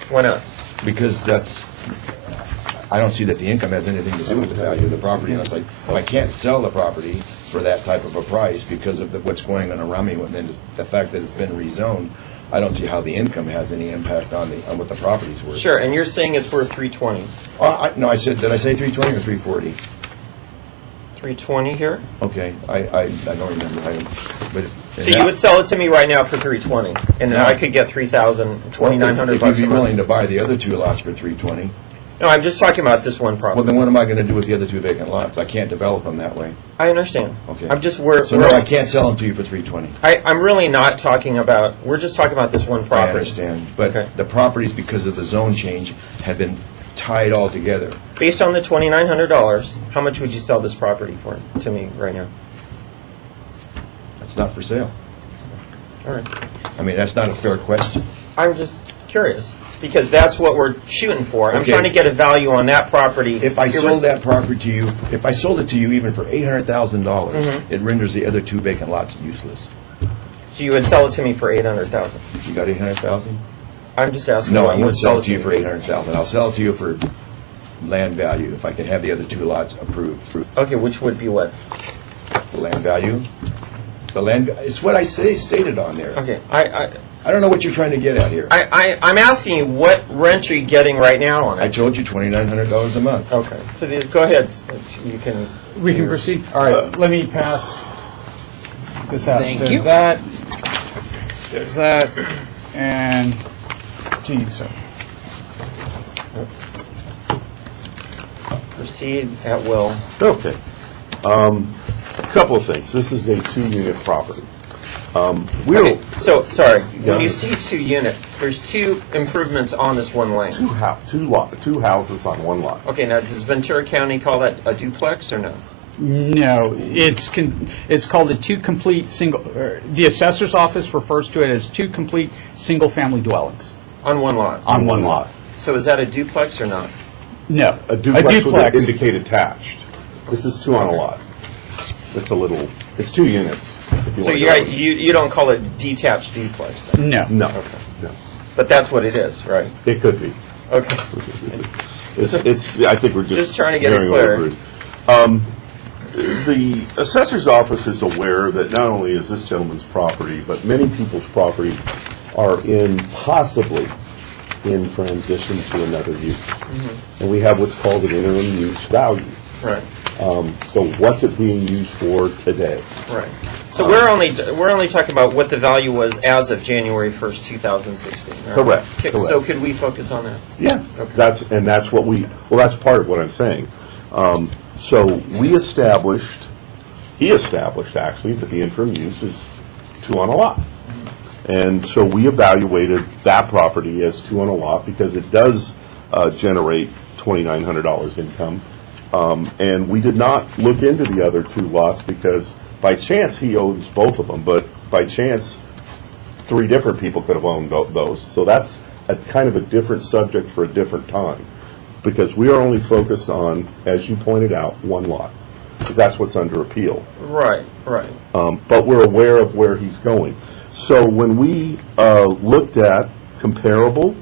Why not? because I don't see that the income has anything to do with the value of the property. Unless if I can't sell the property for that type of a price because of what's going on around me, and then the fact that it's been rezoned, I don't see how the income has any impact on what the property's worth. Sure, and you're saying it's worth 320. No, I said, did I say 320 or 340? 320 here? Okay, I don't remember. So you would sell it to me right now for 320, and then I could get 3,000, 2,900 If bucks you'd a be willing month. to buy the other two lots for 320, No, I'm just talking about this one well, property. then what am I going to do with the other two vacant lots? I can't develop them that way. I understand. Okay. I'm just, So no, I can't sell them to you for 320. I'm really not talking about, we're just talking about this one I property. understand, but Okay. the properties, because of the zone change, have been tied all together. Based on the $2,900, how much would you sell this property for to me right now? That's not for sale. All right. I mean, that's not a fair question. I'm just curious, because that's what we're shooting for. I'm Okay. trying to get a value on that property. If I sold that property to you, if I sold it to you even for $800,000, it renders the other two vacant lots useless. So you would sell it to me for $800,000? You got 800,000? I'm just asking. No, what I you won't would sell it to you for 800,000. I'll sell it to you for land value if I can have the other two lots approved. Okay, which would be what? The land value? The land, it's what I stated on there. Okay, I don't know what you're trying to get at here. I'm asking you, what rent are you getting right now on I it? told you $2,900 a month. Okay, so go ahead, you can. We can proceed. All right, let me pass this out. Thank There's you. that, there's that, and to you, sir. Proceed at will. Okay. A couple of things. This is a two-unit property. Okay, so, sorry, when you Yeah. see 2 unit, there's 2 improvements on this one lane. Two houses on one lot. Okay, now, does Ventura County call that a duplex or no? No, it's called a two complete single, the assessor's office refers to it as two complete single-family dwellings On one lot? on one lot. So is that a duplex or not? No. A duplex would indicate attached. This is two on a lot. It's 2 units. if So wanna go. you don't call it detached duplex then? No. No, Okay. no. But that's what it is, right? It could be. Okay. I think we're just. Just trying to get it veering clear. over it. The assessor's office is aware that not only is this gentleman's property, but many people's property are possibly in transition to another use. And we have what's called an interim use value. Right, So what's it being used for today? right. So we're only talking about what the value was as of January 1st, 2016. right? Correct, Okay, correct. So could we focus on that? Yeah, Okay. that's part of what I'm saying. So he established actually that the interim use is 2 on a lot. And so we evaluated that property as 2 on a lot because it does generate $2,900 income. And we did not look into the other 2 lots because by chance he owns both of them, but by chance 3 different people could have owned those. So that's a kind of a different subject for a different time, because we are only focused on, as you pointed out, 1 lot, because that's what's under appeal. Right, right. But we're aware of where he's going. So when we looked at comparable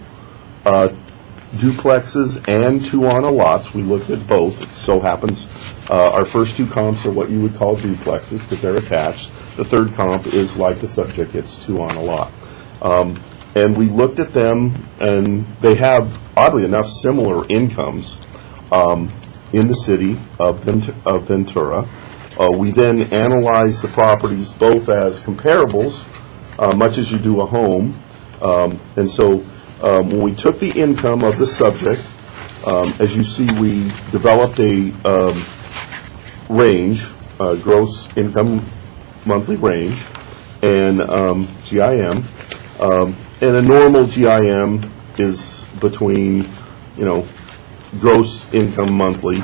duplexes and two-on-a lots, we looked at both. It so happens our first two comps are what you would call duplexes because they're attached. The third comp is like the subject, it's two-on-a lot. And we looked at them, and they have, oddly enough, similar incomes in the city of Ventura. We then analyzed the properties both as comparables, much as you do a home. And so when we took the income of the subject, as you see, we developed a range, gross income monthly range, and GIM. And a normal GIM is between, gross income monthly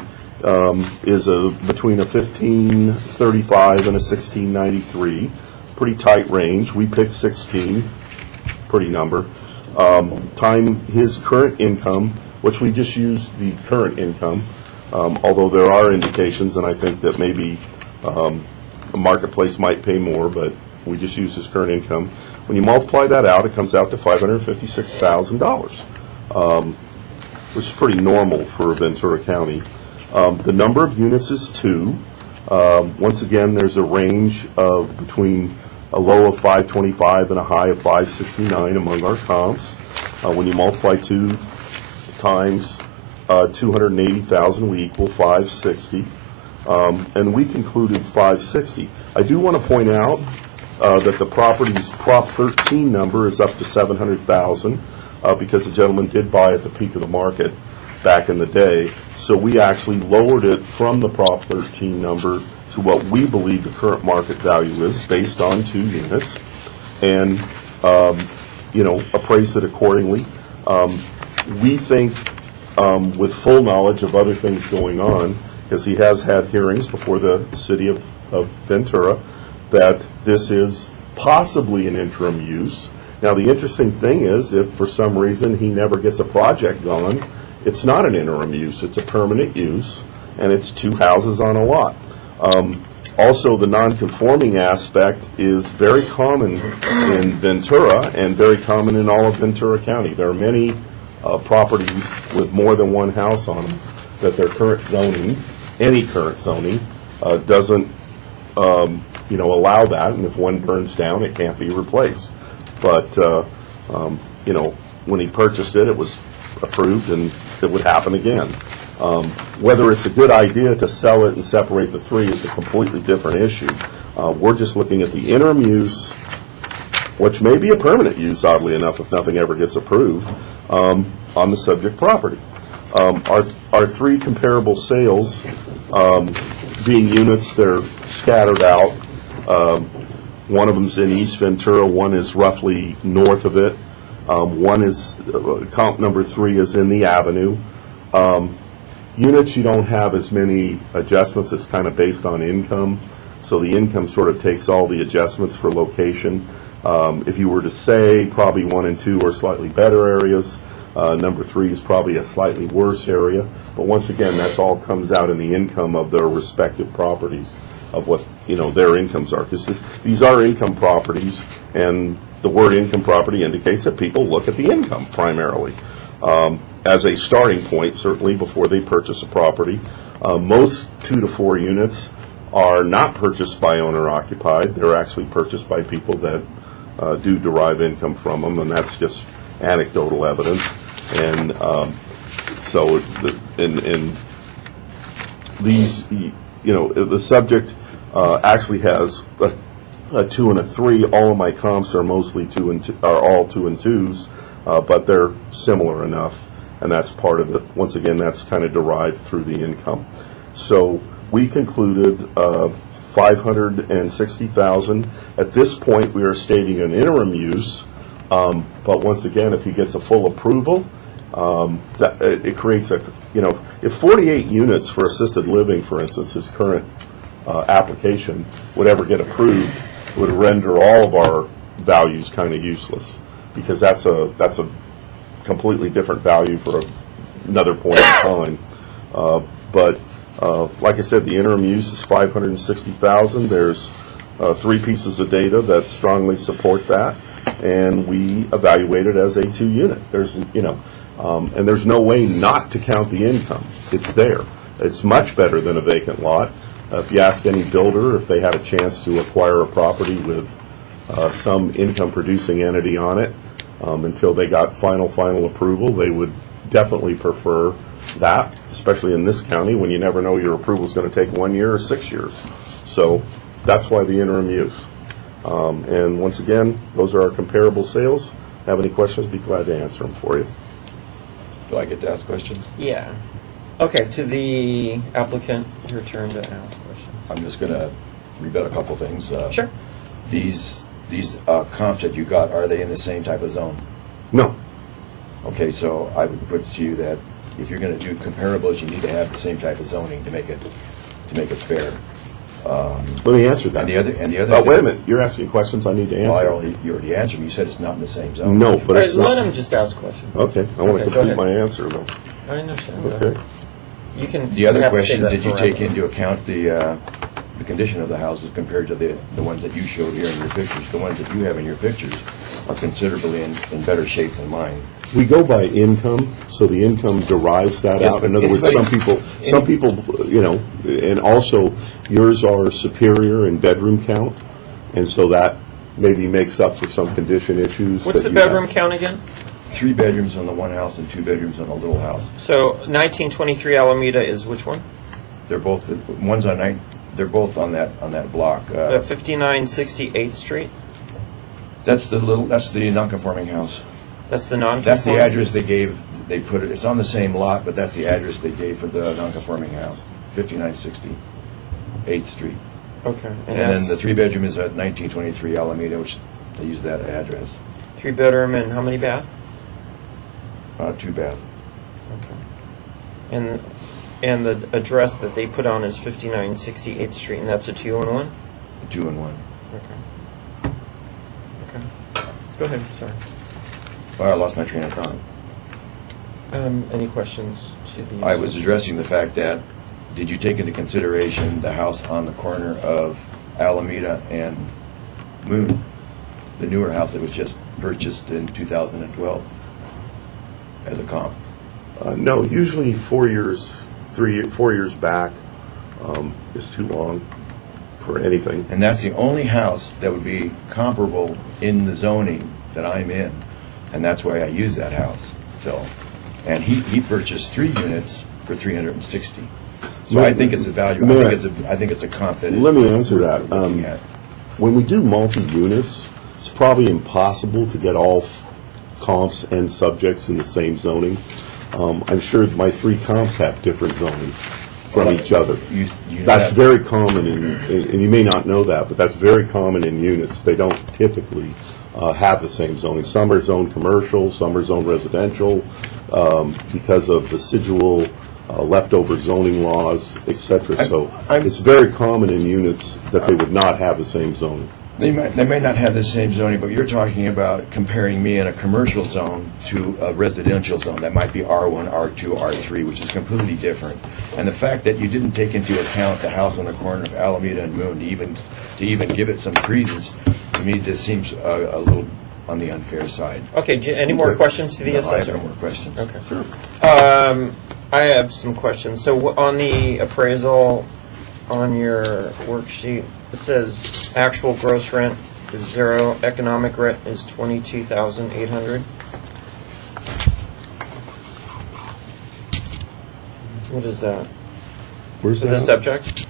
is between a 1535 and a 1693. Pretty tight range. We picked 16, pretty number. Time his current income, which we just use the current income, although there are indications, and I think that maybe a marketplace might pay more, but we just use his current income. When you multiply that out, it comes out to $556,000, which is pretty normal for Ventura County. The number of units is 2. Once again, there's a range of between a low of 525 and a high of 569 among our comps. When you multiply 2 times 280,000, we equal 560. And we concluded 560. I do want to point out that the property's Prop 13 number is up to 700,000 because the gentleman did buy at the peak of the market back in the day. So we actually lowered it from the Prop 13 number to what we believe the current market value is based on 2 units, and appraised it accordingly. We think, with full knowledge of other things going on, because he has had hearings before the city of Ventura, that this is possibly an interim use. Now, the interesting thing is, if for some reason he never gets a project going, it's not an interim use, it's a permanent use, and it's 2 houses on a lot. Also, the non-conforming aspect is very common in Ventura and very common in all of Ventura County. There are many properties with more than one house on them that their current zoning, any current zoning, doesn't allow that, and if one burns down, it can't be replaced. But, when he purchased it, it was approved, and it would happen again. Whether it's a good idea to sell it and separate the 3 is a completely different issue. We're just looking at the interim use, which may be a permanent use, oddly enough, if nothing ever gets approved, on the subject property. Our 3 comparable sales, being units, they're scattered out. One of them's in East Ventura, one is roughly north of it. One is, comp number 3 is in the Avenue. Units, you don't have as many adjustments. It's kind of based on income. So the income sort of takes all the adjustments for location. If you were to say probably 1 and 2 are slightly better areas, number 3 is probably a slightly worse area. But once again, that's all comes out in the income of their respective properties, of what their incomes are. Because these are income properties, and the word income property indicates that people look at the income primarily as a starting point, certainly before they purchase a property. Most 2 to 4 units are not purchased by owner-occupied. They're actually purchased by people that do derive income from them, and that's just anecdotal evidence. And so, in these, the subject actually has a 2 and a 3. All of my comps are mostly 2 and 2, are all 2 and 2s, but they're similar enough, and that's part of it. Once again, that's kind of derived through the income. So we concluded $560,000. At this point, we are stating an interim use, but once again, if he gets a full approval, it creates a, if 48 units for assisted living, for instance, his current application would ever get approved, would render all of our values kind of useless, because that's a completely different value for another point in time. But like I said, the interim use is $560,000. There's three pieces of data that strongly support that, and we evaluate it as a 2-unit. There's, and there's no way not to count the income. It's there. It's much better than a vacant lot. If you ask any builder if they had a chance to acquire a property with some income-producing entity on it until they got final approval, they would definitely prefer that, especially in this county when you never know your approval is going to take 1 year or 6 years. So that's why the interim use. And once again, those are our comparable sales. Have any questions, be glad to answer them for you. Do I get to ask questions? Yeah. Okay, to the applicant, your turn to ask questions. I'm just going to rebut a couple things. Sure. These comps that you got, are they in the same type of zone? No. Okay, so I would put to you that if you're going to do comparables, you need to have the same type of zoning to make it fair. Let me answer that. And the other. Wait a thing- minute. You're asking questions I need to Well, answer. you already answered. You said it's not in the same zone. No, but All it's right, let not. him just ask questions. Okay, I want Okay, to go complete ahead. my answer, though. I understand. Go Okay. ahead. You can. The other you have to say question, that did you forever. take into account the condition of the houses compared to the ones that you showed here in your pictures? The ones that you have in your pictures are considerably in better shape than mine. We go by income, so the income derives that Yes, out. but In other words, anybody- some people, and also yours are superior in bedroom count, and so that maybe makes up for some condition issues. What's that the you have. bedroom count again? 3 bedrooms on the one house and 2 bedrooms on the little house. So 1923 Alameda is which one? They're both one's on they're both on that block. 5968th Street. That's the non-conforming house. That's the non. That's the address they gave. They put it. It's on the same lot, but that's the address they gave for the non-conforming house, 5960 8th Street. Okay. And then the 3-bedroom is at 1923 Alameda, which they use that address. 3-bedroom and how many bath? 2 bath. Okay. And the address that they put on is 5968th Street, and that's a 2-in-1? 2-in-1. Okay. Okay. Go ahead, sorry. Well, I lost my train of thought. Any questions to the... I was addressing the fact that, did you take into consideration the house on the corner of Alameda and Moon, the newer house that was just purchased in 2012, as a comp? No, usually 4 years, 4 years back is too long for anything. And that's the only house that would be comparable in the zoning that I'm in, and that's why I use that house. So, and he purchased 3 units for $360. So I think it's a value. I think it's a comp that is. Let me answer that. worth looking at. When we do multi-units, it's probably impossible to get all comps and subjects in the same zoning. I'm sure my 3 comps have different zoning from each other. You know That's that- very common, and you may not know that, but that's very common in units. They don't typically have the same zoning. Some are zoned commercial, some are zoned residential, because of residual leftover zoning laws, et cetera. So it's very common in units that they would not have the same zoning. They may not have the same zoning, but you're talking about comparing me in a commercial zone to a residential zone that might be R1, R2, R3, which is completely different. And the fact that you didn't take into account the house on the corner of Alameda and Moon to even give it some credence, to me, this seems a little on the unfair side. Okay, any more questions to the No, I have assessor? no more questions. Okay. I have some questions. So on the appraisal on your worksheet, it says actual gross rent is 0, economic rent is 22,800. What is that? Where's For the that? subject?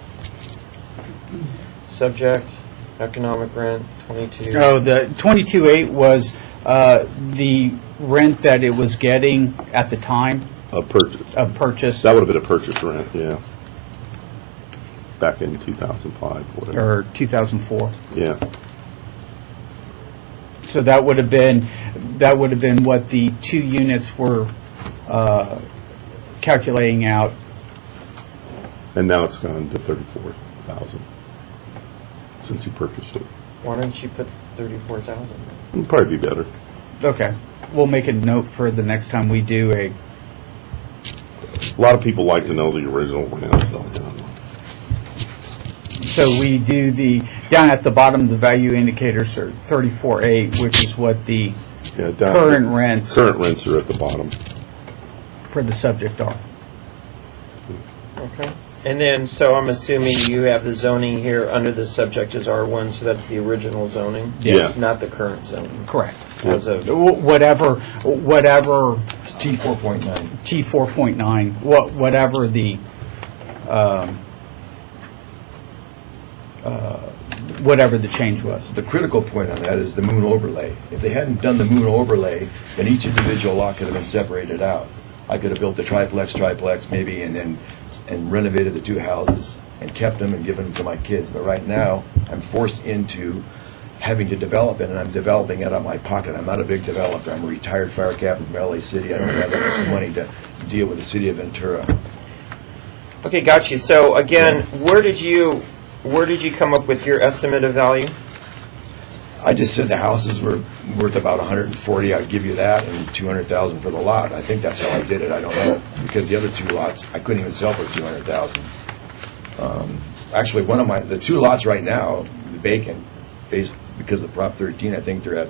Subject, economic rent, 22. Oh, the 22.8 was the rent that it was getting at the time A purchase. of purchase, That would have been a purchase rent, yeah. Back in 2005, whatever. or 2004. Yeah. So that would have been what the 2 units were calculating out. And now it's gone to 34,000 since he purchased it. Why don't you put 34,000? It'd probably be better. Okay, we'll make a note for the next time we do a. A lot of people like to know the original rent, so, So we do down at the bottom, the value indicators are 34.8, which is what the Yeah, down- current rents Current rents are at the bottom. for the subject are. Okay. And then, so I'm assuming you have the zoning here under the subject as R1, so that's the original zoning? Yeah. Not the current zoning? Correct. As of, Whatever It's T 4.9. T 4.9, whatever the, whatever the change was. The critical point on that is the moon overlay. If they hadn't done the moon overlay, then each individual lot could have been separated out. I could have built a triplex maybe, and renovated the two houses and kept them and given them to my kids. But right now, I'm forced into having to develop it, and I'm developing it out of my pocket. I'm not a big developer. I'm a retired fire captain from LA City. I don't have enough money to deal with the city of Ventura. okay, got you. So again, where did you come up with your estimate of value? I just said the houses were worth about 140. I'd give you that, and 200,000 for the lot. I think that's how I did it. I don't know, because the other two lots I couldn't even sell for 200,000. Actually, the two lots right now, vacant, based because of Prop 13. I think they're at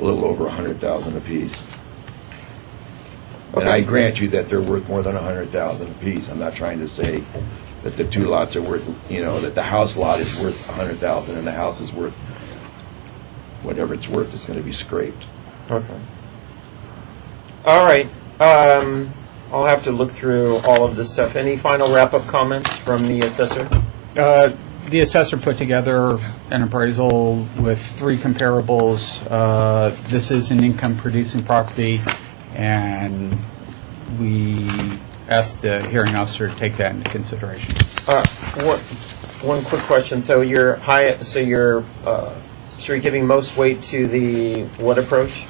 a little over 100,000 apiece. And I grant you that they're worth more than 100,000 apiece. I'm not trying to say that the two lots are worth, that the house lot is worth 100,000 and the house is worth whatever it's worth. It's going to be scraped. Okay. All right. I'll have to look through all of this stuff. Any final wrap-up comments from the assessor? The assessor put together an appraisal with 3 comparables. This is an income-producing property, and we asked the hearing officer to take that into consideration. One quick question. So you're giving most weight to the what approach?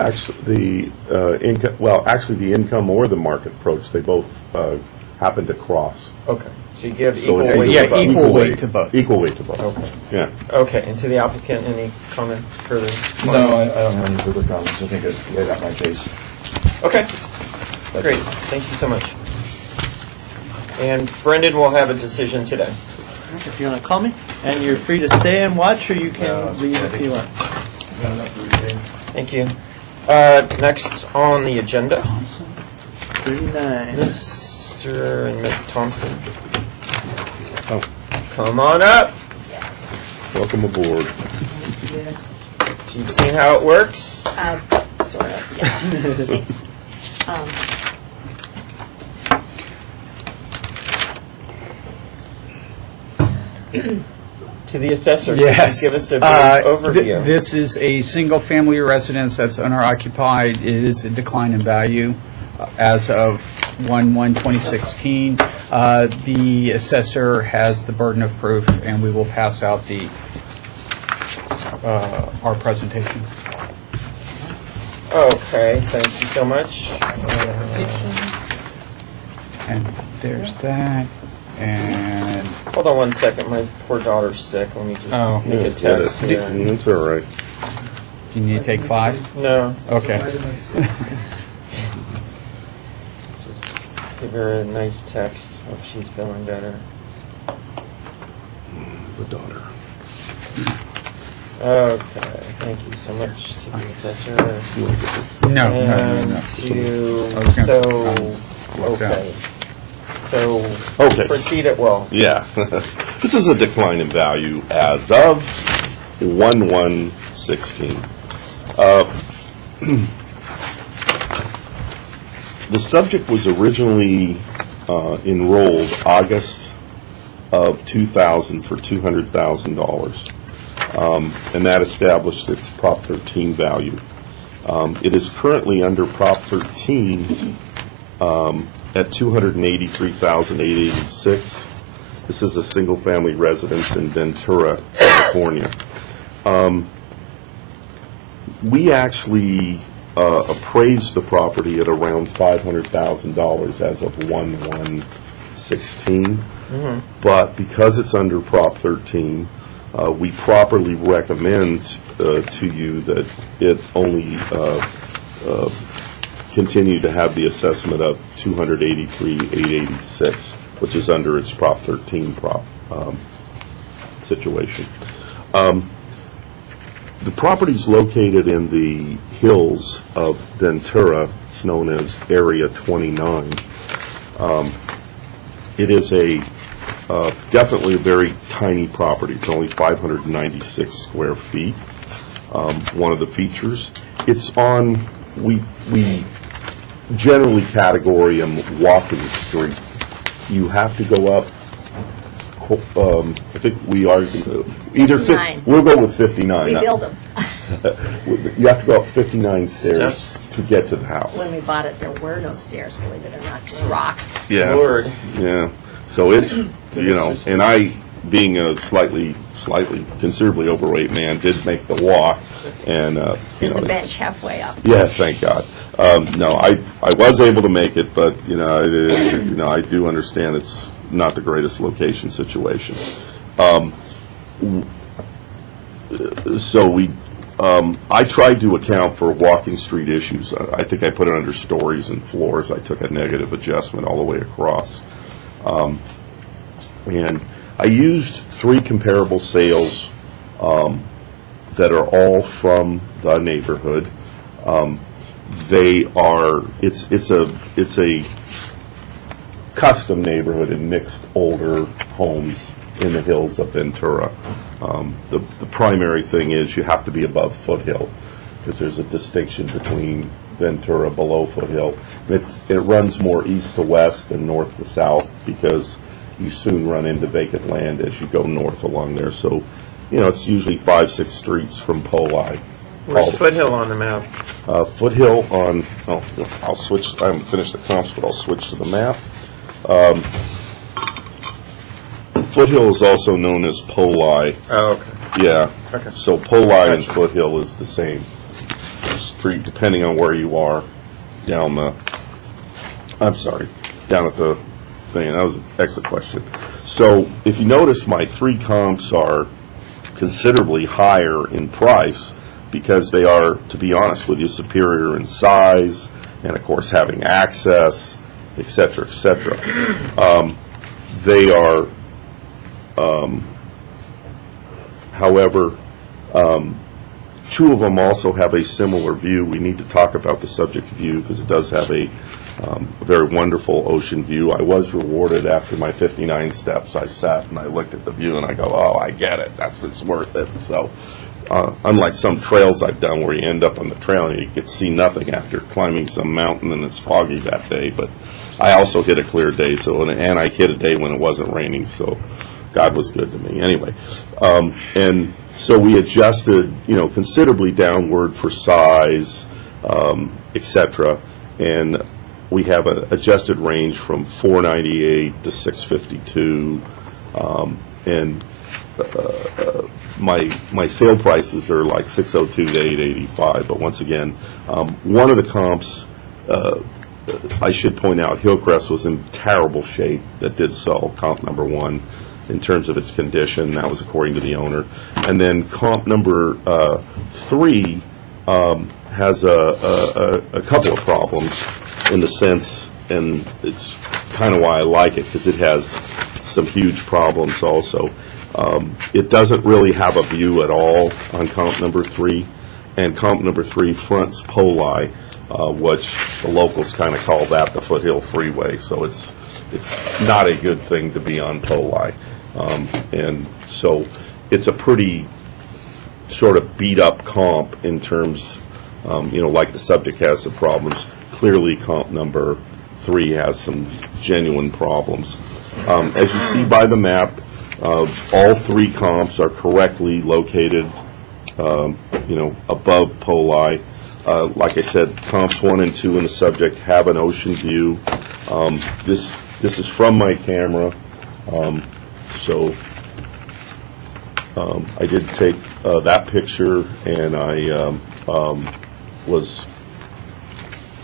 Actually, the income or the market approach, they both happen to cross. Okay. So you give So equal it's weight yeah, to both. equal weight to both. Equal weight to both. Okay. Yeah. Okay. And to the applicant, any comments further? No, I don't have any further comments. I think I laid out my case. Okay. Great. Thank you so much. And Brendan will have a decision today. If you want to call me, and you're free to stay and watch, or you can leave if you want. Thank you. Next on the agenda, 39. Mr. and Ms. Thompson. Oh, Come on up. welcome aboard. You've seen how it works? Sort of, yeah. To the assessor, Yes. give us a brief overview. This is a single-family residence that's owner-occupied. It is a decline in value as of 1/1/2016. The assessor has the burden of proof, and we will pass out our presentation. Okay, thank you so much. And there's that, and Hold on one second, my poor daughter's sick. Let me just Oh. make a text here. That's all right. you need to take 5? No, Okay. just give her a nice text. Hope she's feeling better. The daughter. Okay, thank you so much to the assessor. No. And I was gonna to, walk down. okay. So, Okay. proceed at will. Yeah. This is a decline in value as of 1/1/16. The subject was originally enrolled August of 2000 for $200,000, and that established its Prop 13 value. It is currently under Prop 13 at $283,886. This is a single-family residence in Ventura, California. We actually appraised the property at around $500,000 as of 1/1/16. But because it's under Prop 13, we properly recommend to you that it only continue to have the assessment of $283,886, which is under its Prop 13 situation. The property's located in the hills of Ventura. It's known as Area 29. It is definitely a very tiny property. It's only 596 square feet. One of the features. It's on, we generally category them walking street. You have to go up, I think we are, either, 59. we'll go with 59. We build them. You have to go up 59 stairs Steps. to get to the house. When we bought it, there were no stairs, believe it or not, just rocks. Yeah. Lord. Yeah, so it's, and I, being a considerably overweight man, did make the walk, and, There's a bench halfway up. yeah, thank God. No, I was able to make it, but, I do understand it's not the greatest location situation. So I tried to account for walking street issues. I think I put it under stories and floors. I took a negative adjustment all the way across. And I used 3 comparable sales that are all from the neighborhood. It's a custom neighborhood in mixed older homes in the hills of Ventura. The primary thing is you have to be above Foothill, because there's a distinction between Ventura below Foothill. It runs more east to west than north to south, because you soon run into vacant land as you go north along there. So, it's usually 5-6 streets from Poli. Where's Foothill on the map? Foothill on, I'll switch, I haven't finished the comps, but I'll switch to the map. Foothill is also known as Poli. Oh, okay. Yeah. Okay. So Poli and Gotcha. Foothill is the same street, depending on where you are down at the thing. That was an excellent question. So if you notice, my 3 comps are considerably higher in price, because they are, to be honest with you, superior in size, and of course having access, et cetera, et cetera. They are, however, 2 of them also have a similar view. We need to talk about the subject view, because it does have a very wonderful ocean view. I was rewarded after my 59 steps. I sat and I looked at the view and I go, oh, I get it. It's worth it. So unlike some trails I've done where you end up on the trail and you get to see nothing after climbing some mountain and it's foggy that day, but I also hit a clear day, and I hit a day when it wasn't raining, so God was good to me. Anyway, and so we adjusted, considerably downward for size, et cetera, and we have an adjusted range from 498 to 652, and my sale prices are like 602 to 885. But once again, one of the comps, I should point out, Hillcrest was in terrible shape that did sell comp number 1 in terms of its condition. That was according to the owner. And then comp number 3 has a couple of problems in the sense, and it's kind of why I like it, because it has some huge problems also. It doesn't really have a view at all on comp number 3, and comp number 3 fronts Poli, which the locals kind of call that the Foothill Freeway, so it's not a good thing to be on Poli. And so it's a pretty sort of beat-up comp in terms, like the subject has some problems. Clearly, comp number 3 has some genuine problems. As you see by the map, all 3 comps are correctly located, above Poli. Like I said, comps 1 and 2 in the subject have an ocean view. This is from my camera, so I did take that picture, and I was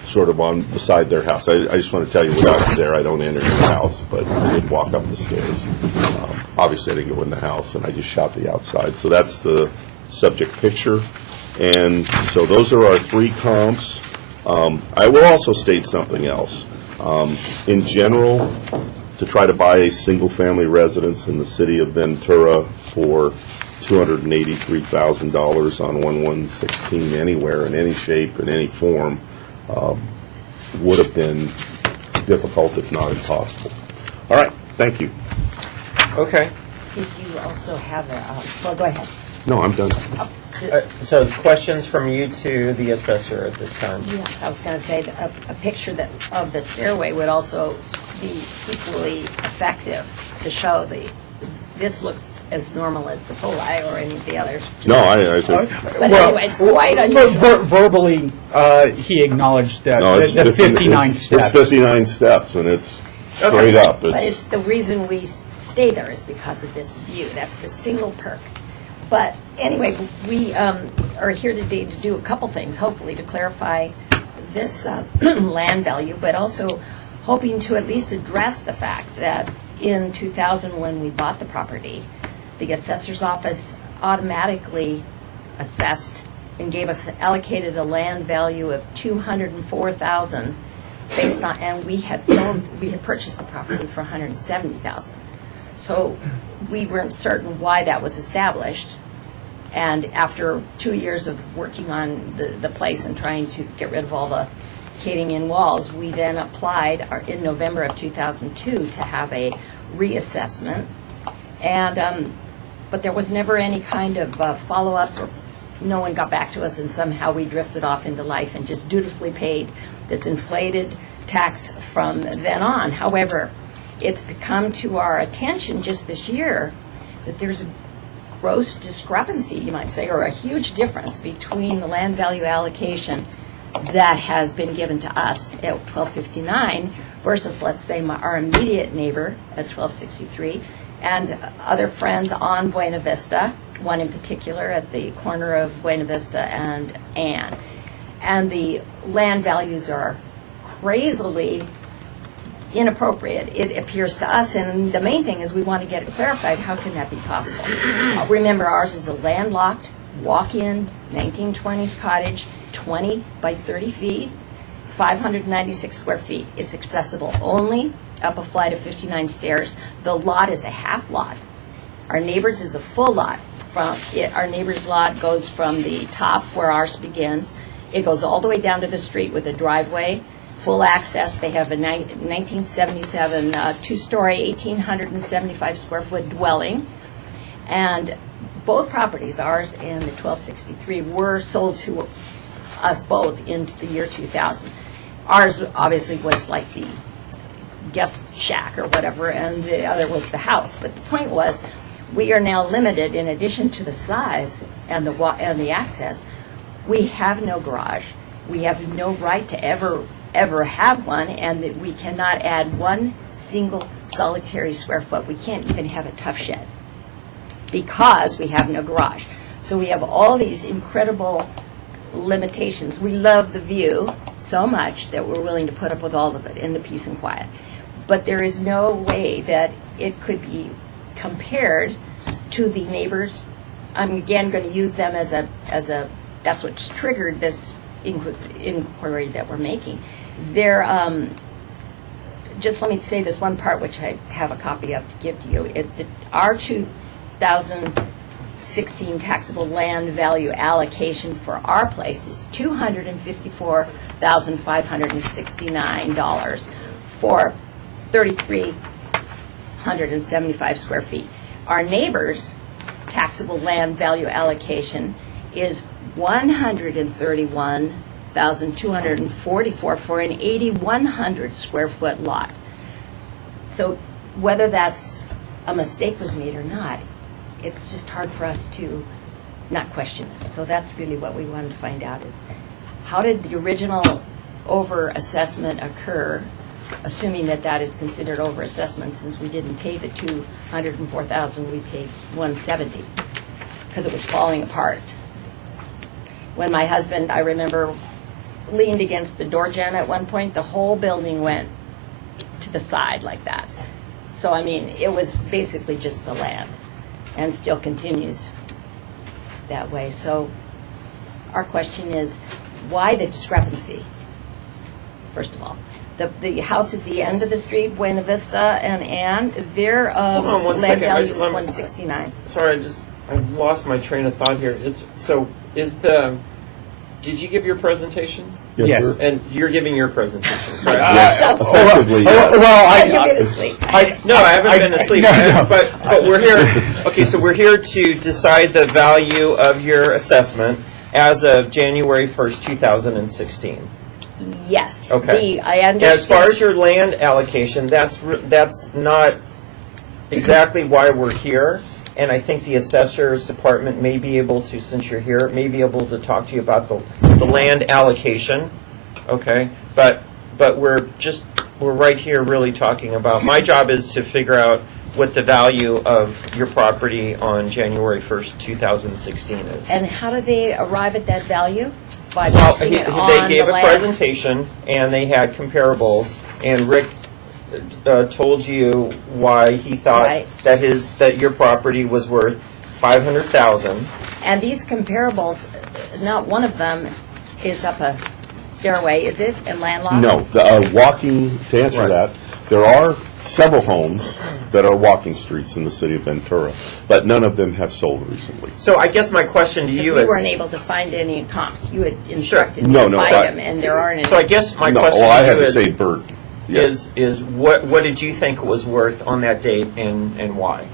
sort of on beside their house. I just want to tell you, without you there, I don't enter the house, but I did walk up the stairs. Obviously, I didn't go in the house, and I just shot the outside. So that's the subject picture. And so those are our 3 comps. I will also state something else. In general, to try to buy a single-family residence in the city of Ventura for $283,000 on 1116 anywhere, in any shape, in any form, would have been difficult, if not impossible. All right, thank you. Okay. Did you also have a, well, go ahead. No, I'm done. So questions from you to the assessor at this time? Yes, I was going to say that a picture that of the stairway would also be equally effective to show this looks as normal as the Poli or any of the others. No, I think, But anyway, it's quite unusual. Verbally, he acknowledged that no, it's the 59 it's steps. 59 steps, and it's straight up. But it's the reason we stay there is because of this view. That's the single perk. But anyway, we are here today to do a couple things, hopefully to clarify this land value, but also hoping to at least address the fact that in 2000, when we bought the property, the assessor's office automatically assessed and gave us allocated a land value of $204,000 based on, and we had purchased the property for $170,000. So we weren't certain why that was established. And after 2 years of working on the place and trying to get rid of all the caving-in walls, we then applied in November of 2002 to have a reassessment. And but there was never any kind of follow-up, or no one got back to us, and somehow we drifted off into life and just dutifully paid this inflated tax from then on. However, it's become to our attention just this year that there's a gross discrepancy, you might say, or a huge difference between the land value allocation that has been given to us at 1259 versus, let's say, our immediate neighbor at 1263 and other friends on Buena Vista, one in particular at the corner of Buena Vista and Ann. And the land values are crazily inappropriate, it appears to us, and the main thing is we want to get it clarified. How can that be possible? Remember, ours is a landlocked, walk-in, 1920s cottage, 20 by 30 feet, 596 square feet. It's accessible only up a flight of 59 stairs. The lot is a half lot. Our neighbor's is a full lot. Our neighbor's lot goes from the top where ours begins. It goes all the way down to the street with a driveway, full access. They have a 1977 two-story, 1,875 square foot dwelling. And both properties, ours and the 1263, were sold to us both into the year 2000. Ours obviously was like the guest shack or whatever, and the other was the house. But the point was, we are now limited, in addition to the size and the access, we have no garage. We have no right to ever have one, and that we cannot add one single solitary square foot. We can't even have a tough shed because we have no garage. So we have all these incredible limitations. We love the view so much that we're willing to put up with all of it in the peace and quiet. But there is no way that it could be compared to the neighbors. I'm again going to use them as a that's what's triggered this inquiry that we're making. They're just let me say this one part, which I have a copy of to give to you. Our 2016 taxable land value allocation for our place is $254,569 for 3,375 square feet. Our neighbors' taxable land value allocation is $131,244 for an 8,100 square foot lot. So whether that's a mistake was made or not, it's just hard for us to not question it. So that's really what we wanted to find out is how did the original over-assessment occur, assuming that that is considered over-assessment, since we didn't pay the $204,000, we paid $170 because it was falling apart. When my husband, I remember, leaned against the door jamb at one point, the whole building went to the side like that. So, I mean, it was basically just the land and still continues that way. So our question is, why the discrepancy, first of all? the house at the end of the street, Buena Vista and Ann, their Hold on one land second. value is Let me- 169. Sorry, I lost my train of thought here. Did you give your presentation? Yes. sir. And you're giving your presentation, correct? Yes, So- effectively, yes. Well, You've been asleep. No, I haven't been asleep. no. But we're here. Okay, so we're here to decide the value of your assessment as of January 1st, 2016. Yes. Okay. I understand. As far as your land allocation, that's not exactly why we're here. And I think the assessor's department may be able to, since you're here, may be able to talk to you about the land allocation. Okay, but we're right here really talking about. My job is to figure out what the value of your property on January 1st, 2016 is. And how do they arrive at that value? By Well, basing it they on gave the a land? presentation, and they had comparables, and Rick told you why he thought Right. that your property was worth $500,000. And these comparables, not one of them is up a stairway, is it, and landlocked? No, walking, to answer Right. that, there are several homes that are walking streets in the city of Ventura, but none of them have sold recently. So I guess my question to Because you we is, weren't able to find any comps. You had instructed me No, to no, find I- them, and there aren't any. so I guess my No, question well, I to had you to say Bert. Yes. is what did you think it was worth on that date and why?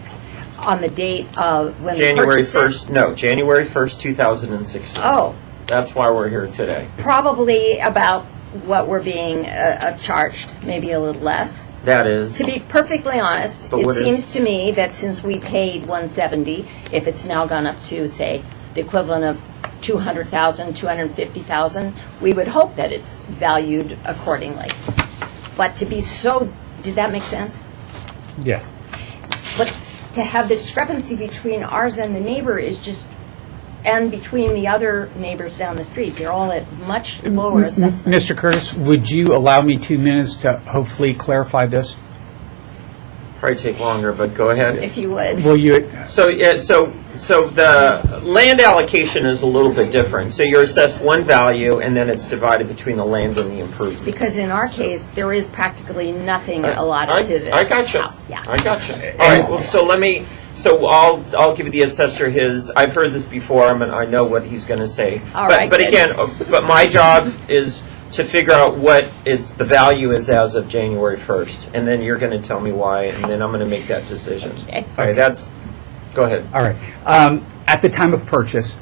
On the date of when January we purchased 1st, no, January 1st, 2016. it? Oh, That's why we're here today. probably about what we're being charged, maybe a little less. That is. To be perfectly honest, But it what is- seems to me that since we paid 170, if it's now gone up to, say, the equivalent of 200,000, 250,000, we would hope that it's valued accordingly. But to be so, did that make sense? Yes. But to have the discrepancy between ours and the neighbor is just, and between the other neighbors down the street, they're all at much lower assessments. Mr. Curtis, would you allow me 2 minutes to hopefully clarify this? Probably take longer, but go ahead. If you would. Will you? So, yeah, so the land allocation is a little bit different. So you're assessed one value, and then it's divided between the land and the improvements. Because in our case, there is practically nothing allotted to the I gotcha. house. Yeah. I gotcha. All right, well, so I'll give the assessor his, I've heard this before, I know what he's going to say. All right, But good. again, but my job is to figure out what the value is as of January 1st, and then you're going to tell me why, and then I'm going to make that decision. Okay. All right, go ahead. All right. At the time of purchase,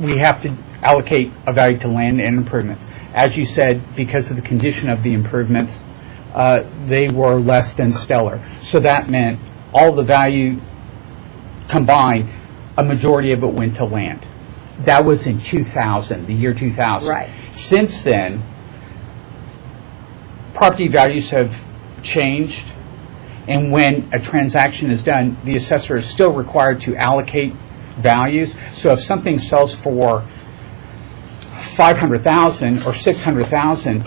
we have to allocate a value to land and improvements. As you said, because of the condition of the improvements, they were less than stellar. So that meant all the value combined, a majority of it went to land. That was in 2000, the year 2000. Right. Since then, property values have changed, and when a transaction is done, the assessor is still required to allocate values. So if something sells for $500,000 or $600,000,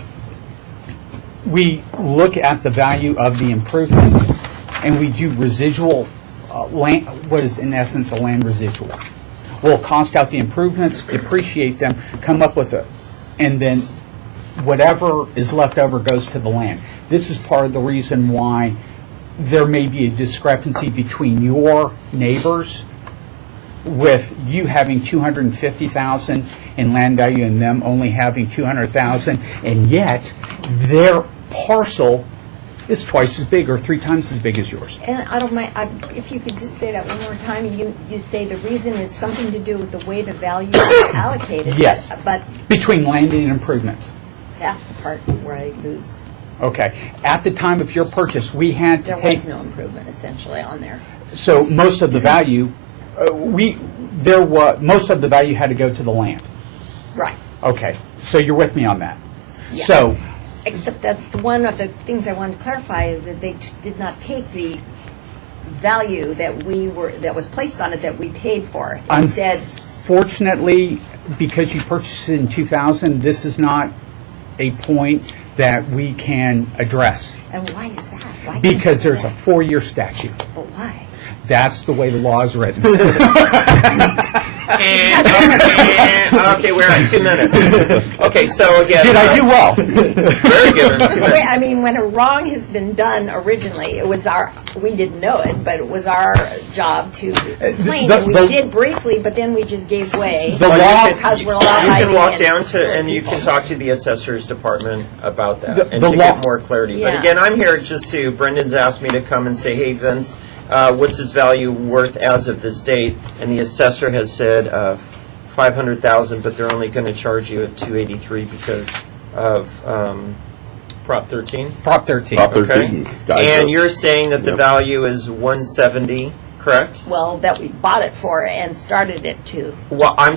we look at the value of the improvements, and we do residual land, what is in essence a land residual. We'll cost out the improvements, depreciate them, come up with and then whatever is left over goes to the land. This is part of the reason why there may be a discrepancy between your neighbors with you having 250,000 in land value and them only having 200,000, and yet their parcel is twice as big or 3 times as big as yours. And I don't mind, if you could just say that one more time, you say the reason is something to do with the way the value is allocated. Yes. But Between land and improvements. that's the part where I lose. Okay. At the time of your purchase, we had to There take, was no improvement essentially on there. so most of the value, most of the value had to go to the land. Right. Okay. So you're with me on that. Yeah. So, Except that's one of the things I wanted to clarify is that they did not take the value that was placed on it that we paid for. Instead, unfortunately, because you purchased it in 2000, this is not a point that we can address and why is that? Why can't because we do there's a that? 4-year statute. But why? That's the way the law is written. Okay, we're at 2 minutes. Okay, so again. Did I do well? Very good. Wait, I mean, when a wrong has been done originally, it was we didn't know it, but it was our job to complain. the- And we the- did briefly, but then we just gave way. The law- Because we're You allowed can walk ID down and to, and you can talk to the assessor's department about that, and the to law- get more clarity. But Yeah. again, I'm here just to, Brendan's asked me to come and say, hey, Vince, what's his value worth as of this date? And the assessor has said $500,000, but they're only going to charge you at $283 because of Prop 13. Prop 13. Prop Okay. 13. Guide And us. you're saying that the Yep. value is 170, correct? Well, that we bought it for and started it to. Well, I'm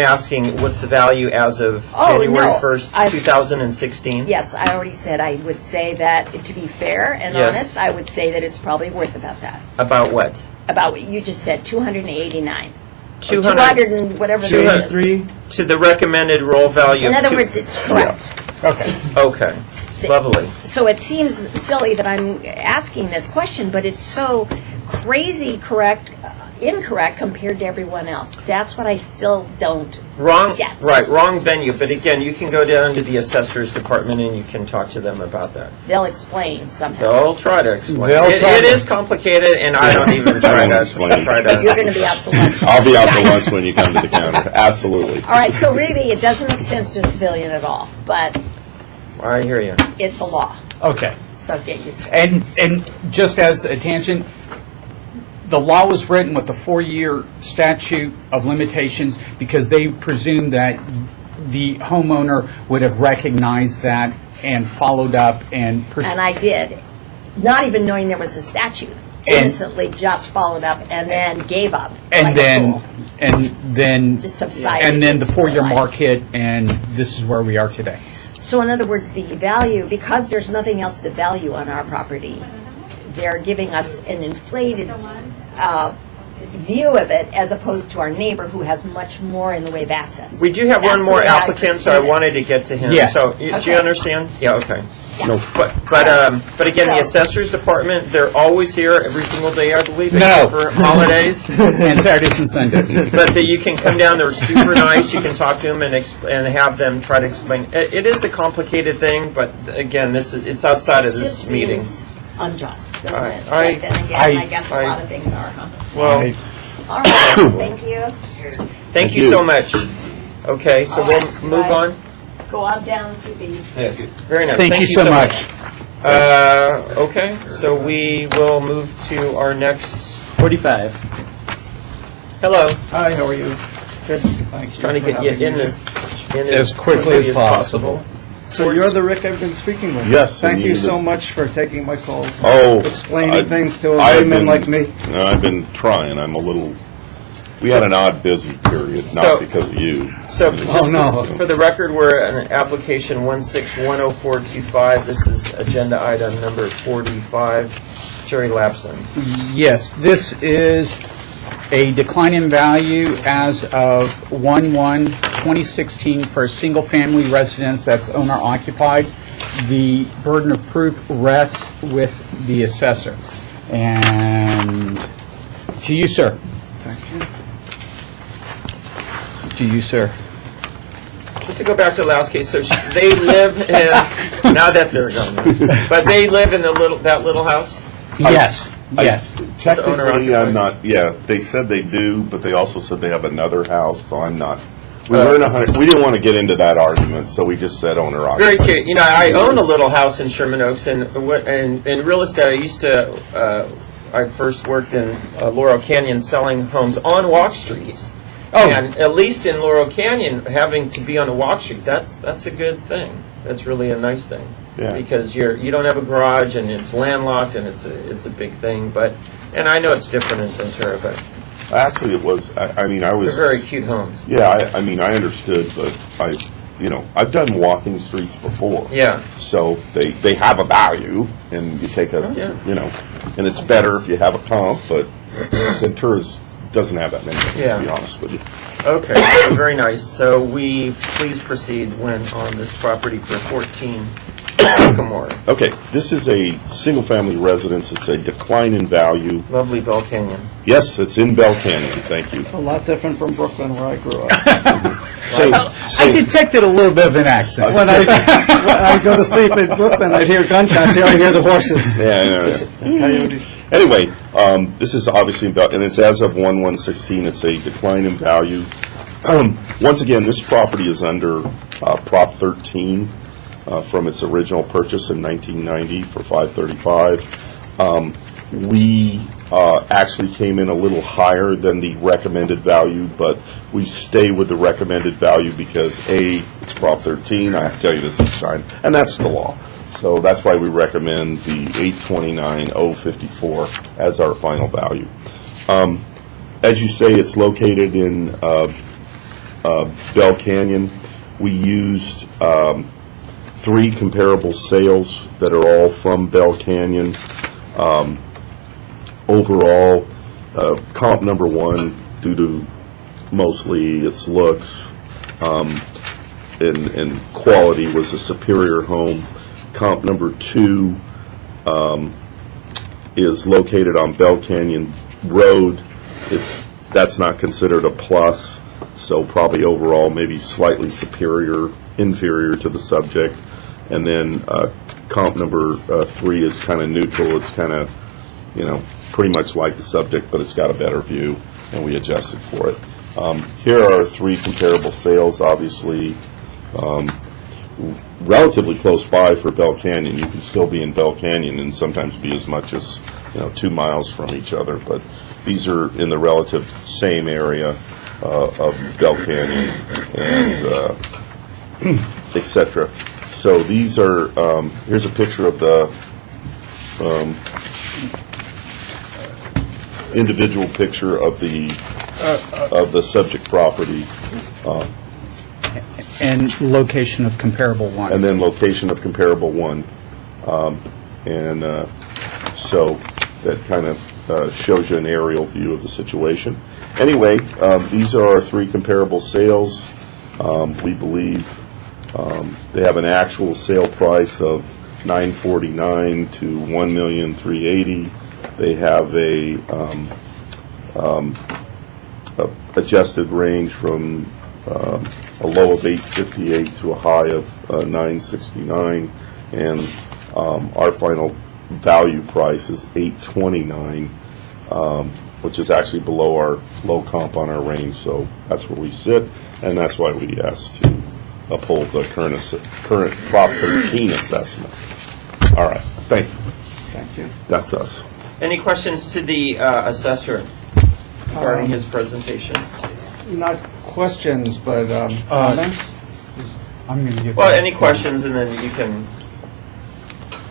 asking, what's the value as of Oh, January no. 1st, I've- 2016? Yes, I already said I would say that, to be fair and Yes. honest, I would say that it's probably worth about that. About what? About what you just said, 289. Or 200 200 and whatever it is. 3. To the recommended roll value In of other two- words, it's correct. Okay. Okay, lovely. So it seems silly that I'm asking this question, but it's so crazy incorrect compared to everyone else. That's what I still don't Wrong, get. right, wrong venue, but again, you can go down to the assessor's department and you can talk to them about that. They'll explain somehow. They'll try to explain. They'll It try it to. is complicated, and I don't even try I won't explain. to. You're going to be out to lunch. I'll be out to lunch when you come to the counter. Absolutely. All right, so really, it doesn't make sense to a civilian at all, but I hear you. it's a law, Okay. so get used to it. And just as a tangent, the law was written with a 4-year statute of limitations because they presumed that the homeowner would have recognized that and followed up and. And I did, not even knowing there was a statute. And- Innocently just followed up and then gave up. And like a then, fool. and then. Just subsided And then the into 4-year life. mark hit, and this is where we are today. So in other words, the value, because there's nothing else to value on our property, they're giving us an inflated view of it as opposed to our neighbor who has much more in the way of assets. We do have That's one the more way I applicant, so I perceive it. wanted to get to him. Yes. So, do you Okay. understand? Yeah, okay. No. But again, the So- assessor's department, they're always here every single day, I believe, No. except for holidays. And Saturdays and Sundays. But that you can come down, they're super nice, you can talk to them and have them try to explain. It is a complicated thing, but again, it's outside of It this just meeting. seems unjust, doesn't I- it? I- But then again, I- I guess a I- lot of things are, huh? Well, All right, thank you. thank you so much. Okay, so All we'll right, move bye. on. Go on down to the. Yes. Very nice. Thank you so much. Okay, so we will move to our next. 45. Hello. Hi, how are you? Good. Trying to get you in As quickly as possible. So you're the Rick I've been speaking with? Yes, Thank and you you so the- much for taking my calls. Oh, Explaining things to a I've layman been- like me. No, I've been trying. I'm a little. We had an odd busy period, So- not because of you. So, Oh, no. for the record, we're at application 1610425. This is agenda item number 45. Jerry Lapson. Yes, this is a decline in value as of 1/1/2016 for a single-family residence that's owner-occupied. The burden of proof rests with the assessor. And to you, sir. Thank you. To you, sir. Just to go back to the last case, so they live in, now that they're gone, but they live in that little house? Yes, yes. Technically, owner-occupied? I'm not. Yeah, they said they do, but they also said they have another house, so I'm not. We didn't want to get into that argument, so we just said owner Very occupied. cute. You know, I own a little house in Sherman Oaks, and in real estate, I used to, I first worked in Laurel Canyon selling homes on walk streets. Oh. And at least in Laurel Canyon, having to be on a walk street, that's a good thing. That's really a nice thing. Yeah. Because you don't have a garage, and it's landlocked, and it's a big thing. And I know it's different in Ventura, but Actually, it was. I mean, I was. they're very cute homes. Yeah, I mean, I understood, but I've done walking streets before. Yeah. So they have a value, and you take Oh, yeah. and it's better if you have a comp, but Ventura's doesn't have that many, Yeah. to be honest with you. Okay, so very nice. So please proceed when on this property for 14. Sycamore. Okay, this is a single-family residence. It's a decline in value. Lovely Bell Canyon. Yes, it's in Bell Canyon, thank you. A lot different from Brooklyn where I grew up. I detected a little bit of an accent. When I go to sleep in Brooklyn, I'd hear gunshots, here I hear the horses. Yeah, I know. Coyotes. Anyway, this is obviously about, and it's as of 1/1/16, it's a decline in value. Once again, this property is under Prop 13 from its original purchase in 1990 for $535. We actually came in a little higher than the recommended value, but we stay with the recommended value because A, it's Prop 13, I have to tell you this each time, and that's the law. So that's why we recommend the $829,054 as our final value. As you say, it's located in Bell Canyon. We used 3 comparable sales that are all from Bell Canyon. Overall, comp number 1, due to mostly its looks and quality, was a superior home. Comp number 2 is located on Bell Canyon Road. That's not considered a plus, so probably overall maybe slightly inferior to the subject. And then comp number 3 is kind of neutral. It's kind of, pretty much like the subject, but it's got a better view, and we adjusted for it. Here are 3 comparable sales, obviously relatively close by for Bell Canyon. You can still be in Bell Canyon and sometimes be as much as 2 miles from each other, but these are in the relative same area of Bell Canyon and et cetera. So these are, here's a picture of the individual picture of the subject property, And location of comparable one. and then location of comparable one. So that kind of shows you an aerial view of the situation. Anyway, these are our 3 comparable sales. We believe they have an actual sale price of $949,000 to $1,380,000. They have a adjusted range from a low of $858,000 to a high of $969,000, and our final value price is $829,000, which is actually below our low comp on our range. So that's where we sit, and that's why we asked to uphold the current Prop 13 assessment. All right, thank you. Thank you. That's us. Any questions to the assessor regarding his presentation? Not questions, but comments? I'm going to give Well, that any to- questions, and then you can.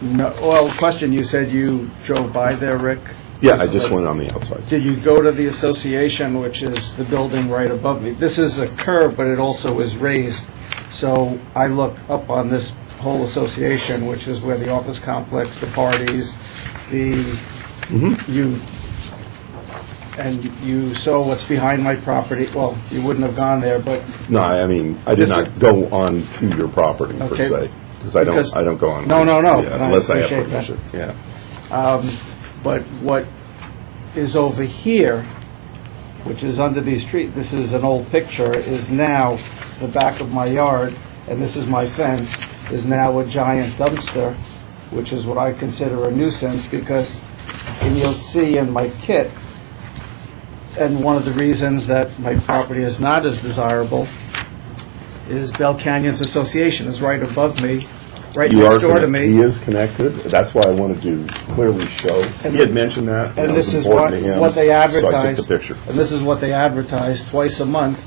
No, well, question, you said you drove by there, Rick? Yeah, I just went on the outside. Did you go to the association, which is the building right above me? This is a curve, but it also is raised. So I look up on this whole association, which is where the office complex, the parties, you saw what's behind my property. Well, you wouldn't have gone there, but No, I mean, I did This- not go on to your property per Okay. se, because Because- I don't go on. No, Yeah, and I unless I have appreciate that. permission, yeah. But what is over here, which is under these trees, this is an old picture, is now the back of my yard, and this is my fence, is now a giant dumpster, which is what I consider a nuisance, because, and you'll see in my kit, and one of the reasons that my property is not as desirable is Bell Canyons Association is right above me, right You are next door to connected. me. He is connected. That's why I wanted to clearly show. And He had mentioned that. And it this was is what, important to him, what they So I advertise. took the picture. And this is what they advertise twice a month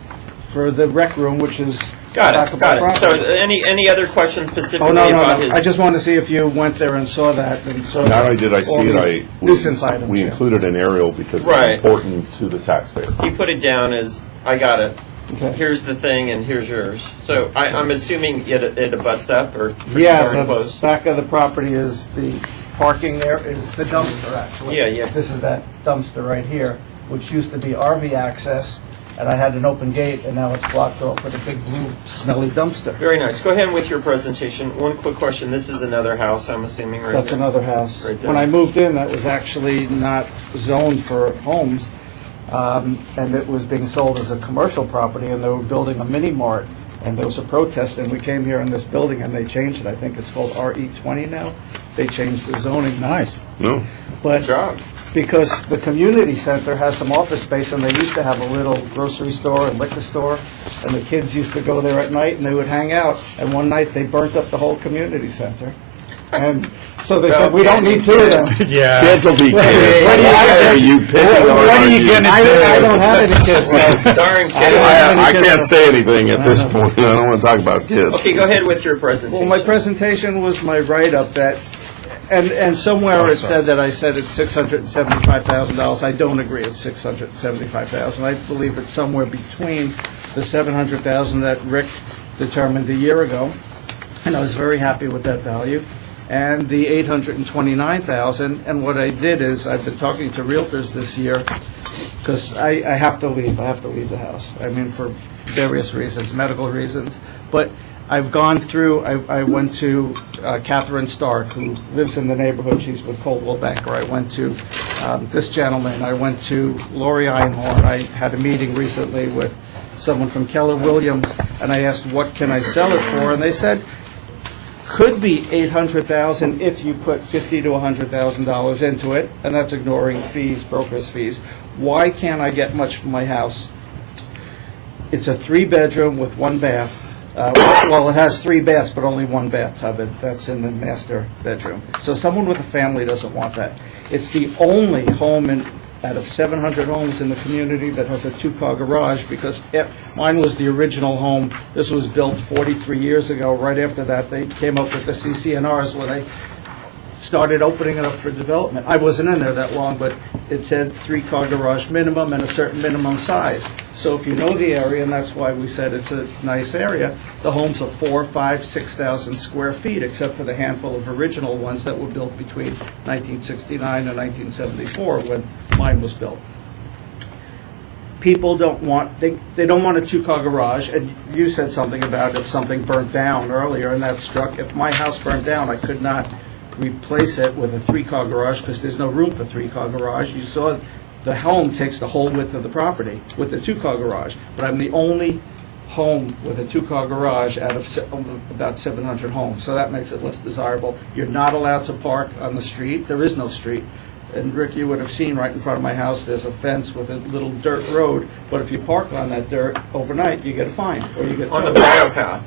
for the rec room, which is Got back it, of my got it. So property. any other questions specifically Oh, no, about no, his? no. I just wanted to see if you went there and saw that and saw. Not only did I all see it, these nuisance items. we yeah. included an aerial because Right. it's important to the taxpayer. He put it down as, I got it. Okay. Here's the thing, and here's yours. So I'm assuming it abuts up, or pretty Yeah, darn the close. back of the property is the parking there, is the dumpster, actually. Yeah, yeah. This is that dumpster right here, which used to be RV access, and I had an open gate, and now it's blocked off with a big blue smelly dumpster. Very nice. Go ahead with your presentation. One quick question. This is another house, I'm assuming, right That's there? another house. Right there. When I moved in, that was actually not zoned for homes, and it was being sold as a commercial property, and they were building a mini mart, and there was a protest, and we came here in this building, and they changed it. I think it's called RE20 now. They changed the zoning. Nice. No? But Good job. because the community center has some office space, and they used to have a little grocery store and liquor store, and the kids used to go there at night, and they would hang out, and one night they burnt up the whole community center. And so they said, we don't need two of them. Yeah. Kids will be What kids. do you Why are you picking on What are you kids? gonna I don't have any kids, so. Darn kid. I can't say anything at this point. I don't want to talk about kids. Okay, go ahead with your presentation. Well, my presentation was my write-up that, and somewhere it said that I said it's $675,000. I don't agree it's $675,000. I believe it's somewhere between the $700,000 that Rick determined a year ago, and I was very happy with that value, and the $829,000. And what I did is, I've been talking to realtors this year, because I have to leave. I have to leave the house. I mean, for various reasons, medical reasons. But I've gone through, I went to Catherine Stark, who lives in the neighborhood. She's with Coldwell Banker. I went to this gentleman. I went to Lori Einhorn. I had a meeting recently with someone from Keller Williams, and I asked, what can I sell it for? And they said, could be $800,000 if you put $50,000 to $100,000 into it, and that's ignoring fees, broker's fees. Why can't I get much for my house? It's a 3-bedroom with 1 bath. Well, it has 3 baths, but only 1 bathtub, and that's in the master bedroom. So someone with a family doesn't want that. It's the only home out of 700 homes in the community that has a 2-car garage, because mine was the original home. This was built 43 years ago. Right after that, they came up with the CCNRs where they started opening it up for development. I wasn't in there that long, but it said 3-car garage minimum and a certain minimum size. So if you know the area, and that's why we said it's a nice area, the homes are 4,000, 5,000, 6,000 square feet, except for the handful of original ones that were built between 1969 and 1974 when mine was built. People don't want, they don't want a 2-car garage, and you said something about if something burnt down earlier, and that struck. If my house burnt down, I could not replace it with a 3-car garage because there's no room for 3-car garage. You saw the home takes the whole width of the property with the 2-car garage, but I'm the only home with a 2-car garage out of about 700 homes, so that makes it less desirable. You're not allowed to park on the street. There is no street. And Rick, you would have seen right in front of my house, there's a fence with a little dirt road, but if you park on that dirt overnight, you get a fine, or you get On the towed. bridle path.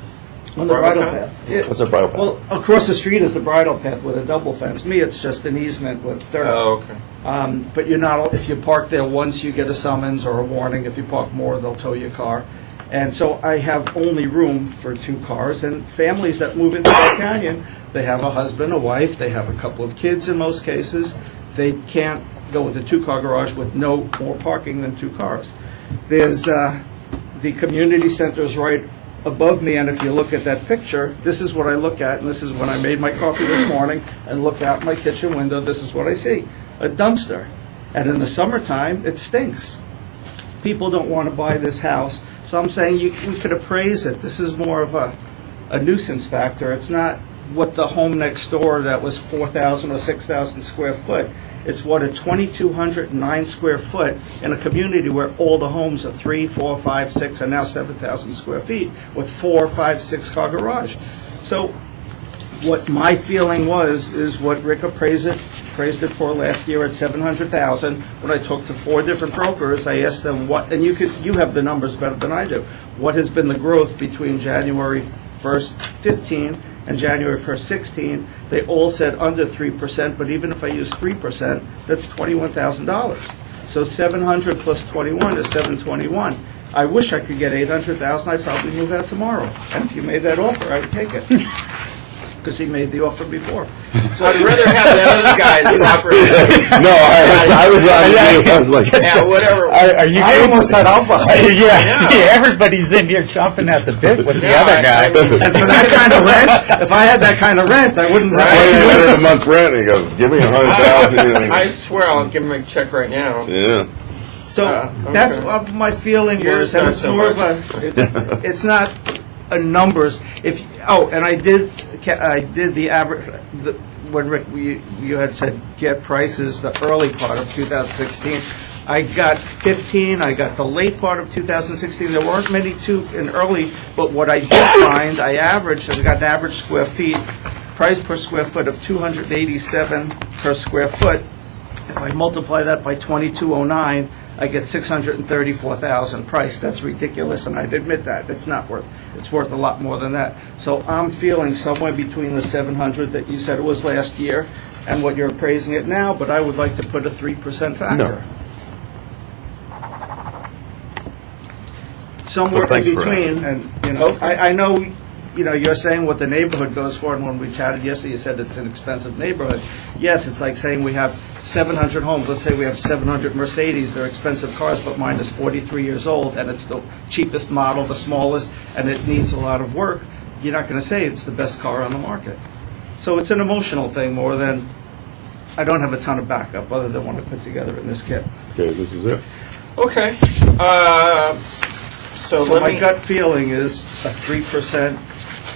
On the Bridle bridle path? path. Yeah. What's a bridle path? Well, across the street is the bridle path with a double fence. Me, it's just an easement with dirt. Oh, okay. But you're not, if you park there once, you get a summons or a warning. If you park more, they'll tow your car. And so I have only room for 2 cars, and families that move into Bear Canyon, they have a husband, a wife, they have a couple of kids in most cases. They can't go with a 2-car garage with no more parking than 2 cars. There's, the community center is right above me, and if you look at that picture, this is what I look at, and this is when I made my coffee this morning and look out my kitchen window, this is what I see, a dumpster. And in the summertime, it stinks. People don't want to buy this house, so I'm saying we could appraise it. This is more of a nuisance factor. It's not what the home next door that was 4,000 or 6,000 square foot. It's what a 2,209 square foot in a community where all the homes are 3, 4, 5, 6, and now 7,000 square feet with 4, 5, 6-car garage. So what my feeling was is what Rick appraised it for last year at $700,000. When I talked to 4 different brokers, I asked them what, and you have the numbers better than I do. What has been the growth between January 1st, 15 and January 1st, 16, they all said under 3%, but even if I use 3%, that's $21,000. So 700 plus 21 is 721. I wish I could get 800,000. I'd probably move out tomorrow. And if you made that offer, I would take it. Because he made the offer before. So I'd rather have that other guy than offer. No, I was on you. I was like, Yeah, whatever. Are you? I almost said I'll buy. Yeah, see, everybody's in here chomping at the bit with the Yeah, other guy. I mean- And for that kind of rent, if I had that kind of rent, I wouldn't Right. rent. $2,800 a month rent, and he goes, give me $100,000. I swear I'll give him a check right now. Yeah. So okay. that's what my feeling Yours was, and not it's so more of much. it's not a numbers. And I did the average, when Rick, you had said get prices the early part of 2016. I got 15, I got the late part of 2016. There weren't many in early, but what I did find, I got an average square feet, price per square foot of 287 per square foot. If I multiply that by 2209, I get 634,000 price. That's ridiculous, and I'd admit that. It's worth a lot more than that. So I'm feeling somewhere between the 700 that you said it was last year and what you're appraising it now, but I would like to put a 3% factor. No. Somewhere Well, in thanks for between, and, I know, you're saying what the neighborhood goes for, and when we chatted yesterday, you said it's an expensive neighborhood. Yes, it's like saying we have 700 homes, let's say we have 700 Mercedes, they're expensive cars, but mine is 43 years old, and it's the cheapest model, the smallest, and it needs a lot of work. You're not going to say it's the best car on the market. So it's an emotional thing more than, I don't have a ton of backup, other than what I put together in this kit. Okay, this is it. Okay. So So let my me. gut feeling is a 3%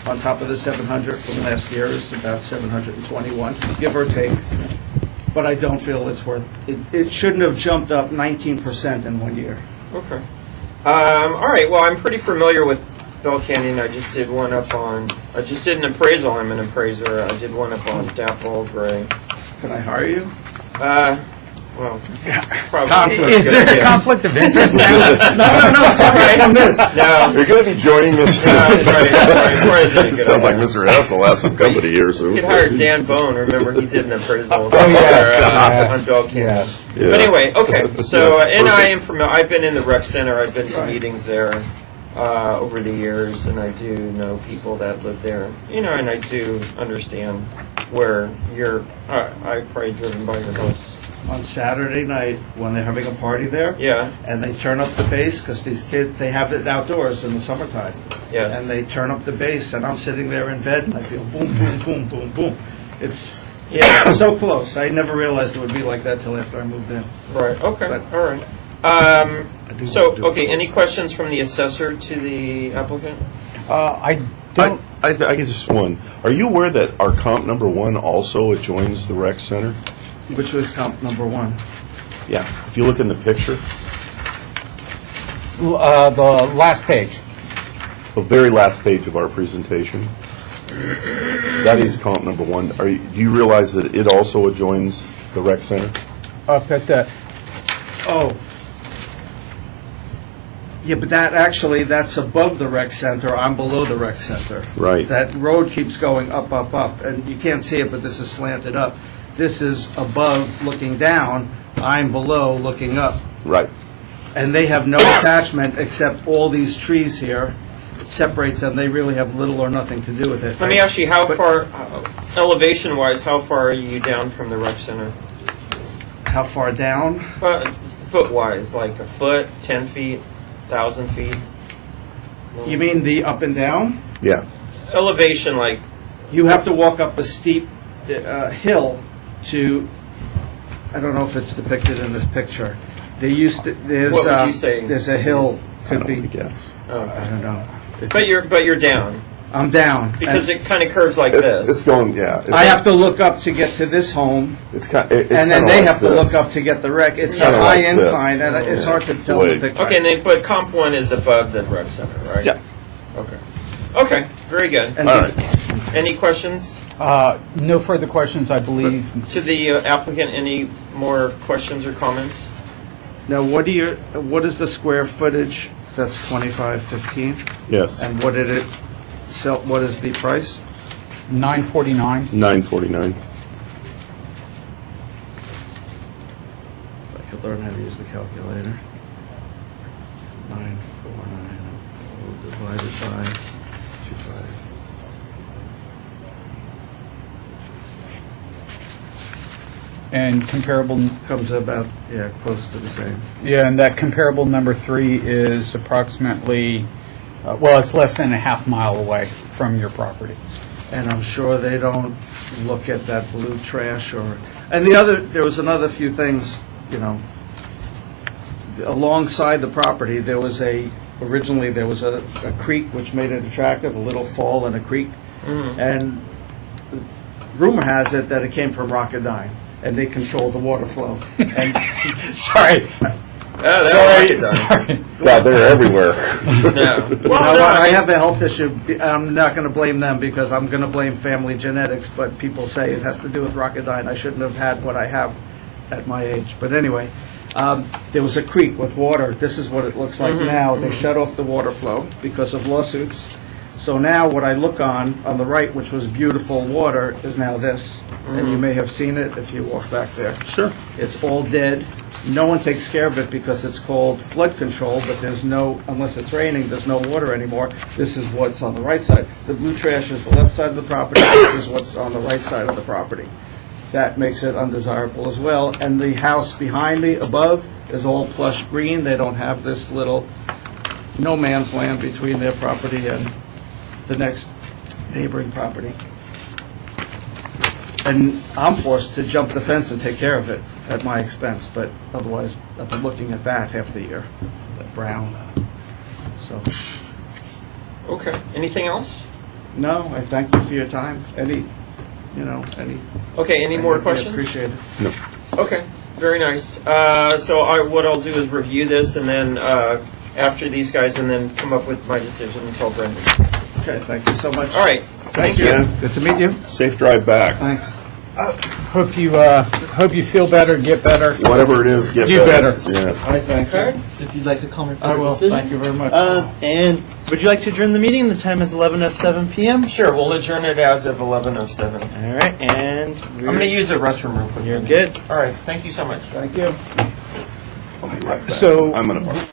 on top of the 700 from last year is about 721, give or take. But I don't feel it's worth, it shouldn't have jumped up 19% in 1 year. Okay. All right. Well, I'm pretty familiar with Bell Canyon. I just did an appraisal. I'm an appraiser. I did one up on Dapple Gray. Can I hire you? Well, probably. Is there a conflict of interest now? No, it's all right on this. No. You're going to be joining this. Right. Probably did a good Sounds like idea. Mr. Hess will have some company here soon. You could hire Dan Bone. Remember, he did an appraisal Oh, yes. on Bell Canyon. Yes. Yeah. But anyway, okay. So, That's and I perfect. am familiar. I've been in the rec center. I've been to meetings there over the years, and I do know people that live there. And I do understand where you're. I've probably driven by your house. On Saturday night, when they're having a party there, Yeah. and they turn up the bass, because these kids, they have it outdoors in the summertime. Yes. And they turn up the bass, and I'm sitting there in bed, and I feel boom, boom, boom, boom, boom. It's so close. I never realized it would be like that till after I moved in. Right. Okay. But- All right. Any questions from the assessor to the applicant? I don't, I can just one. Are you aware that our comp number 1 also adjoins the rec center? Which was comp number 1. Yeah. If you look in the picture, the last page. the very last page of our presentation, that is comp number 1. Do you realize that it also adjoins the rec center? Up at the, Oh. Yeah, but that's above the rec center. I'm below the rec center. Right. That road keeps going up, up, up, and you can't see it, but this is slanted up. This is above looking down. I'm below looking up. Right. And they have no attachment except all these trees here. It separates them. They really have little or nothing to do with it. Let me ask you, how But- far, elevation-wise, how far are you down from the rec center? How far down? Foot-wise, like a foot, 10 feet, 1,000 feet? You mean the up and down? Yeah. Elevation, like, You have to walk up a steep hill to, I don't know if it's depicted in this picture. There's What would you say? There's a hill, I could don't be, want to guess. I okay. don't know. But you're down, I'm down. because And it kind of curves like It's this. going, yeah. It's, I have to look up to get to this home, It's kind. It's and then kinda they like have to this. look up to get the wreck. It's a Kinda high like this. incline, and it's hard to tell Wait. the picture. Okay, but comp 1 is above the rec center, right? Yeah. Okay. Okay, very good. And All the- right. Any questions? no further questions, I believe. To the applicant, any more questions or comments? Now, what is the square footage? That's 2515, Yes. and what did it sell? What is the price? 949. 949. If I could learn how to use the calculator. 949 divided by 25. And comparable, Comes about, close to the same. yeah, and that comparable number 3 is approximately, well, it's less than a half mile away from your property. And I'm sure they don't look at that blue trash or, and there was another few things, alongside the property, originally there was a creek which made it attractive, a little fall in a creek. And rumor has it that it came from Rocketdyne, and they controlled the water flow. And Sorry. God, they're everywhere. No. you know what, I have a health issue. I'm not going to blame them because I'm going to blame family genetics, but people say it has to do with Rocketdyne. I shouldn't have had what I have at my age. But anyway, there was a creek with water. This is what it looks like now. They shut off the water flow because of lawsuits. So now what I look on the right, which was beautiful water, is now this. And you may have seen it if you walk back there. Sure. It's all dead. No one takes care of it because it's called flood control, but there's no, unless it's raining, there's no water anymore. This is what's on the right side. The blue trash is the left side of the property. This is what's on the right side of the property. That makes it undesirable as well. And the house behind me, above, is all plush green. They don't have this little no man's land between their property and the next neighboring property. And I'm forced to jump the fence and take care of it at my expense, but otherwise, I've been looking at that half the year, that brown. So, Okay. Anything else? no, I thank you for your time. Any. Okay. Any more I questions? appreciate it. No. Okay, very nice. So what I'll do is review this and then after these guys, and then come up with my decision and tell Brendan. Okay, thank you so much. All right, thank you. Yeah. Good to meet you. Safe drive back. Thanks. Hope you feel better, get better. Whatever it is, get Do better. Yeah. I thank you. If you'd like to call me for I a will. decision. Thank you very much. And would you like to adjourn the meeting? The time is 11:07 p.m. Sure, we'll adjourn it as of 11:07. All right, and I'm going to use the restroom real quick. You're good. All right, thank you so much. Thank you. I'll be right back. So- I'm gonna.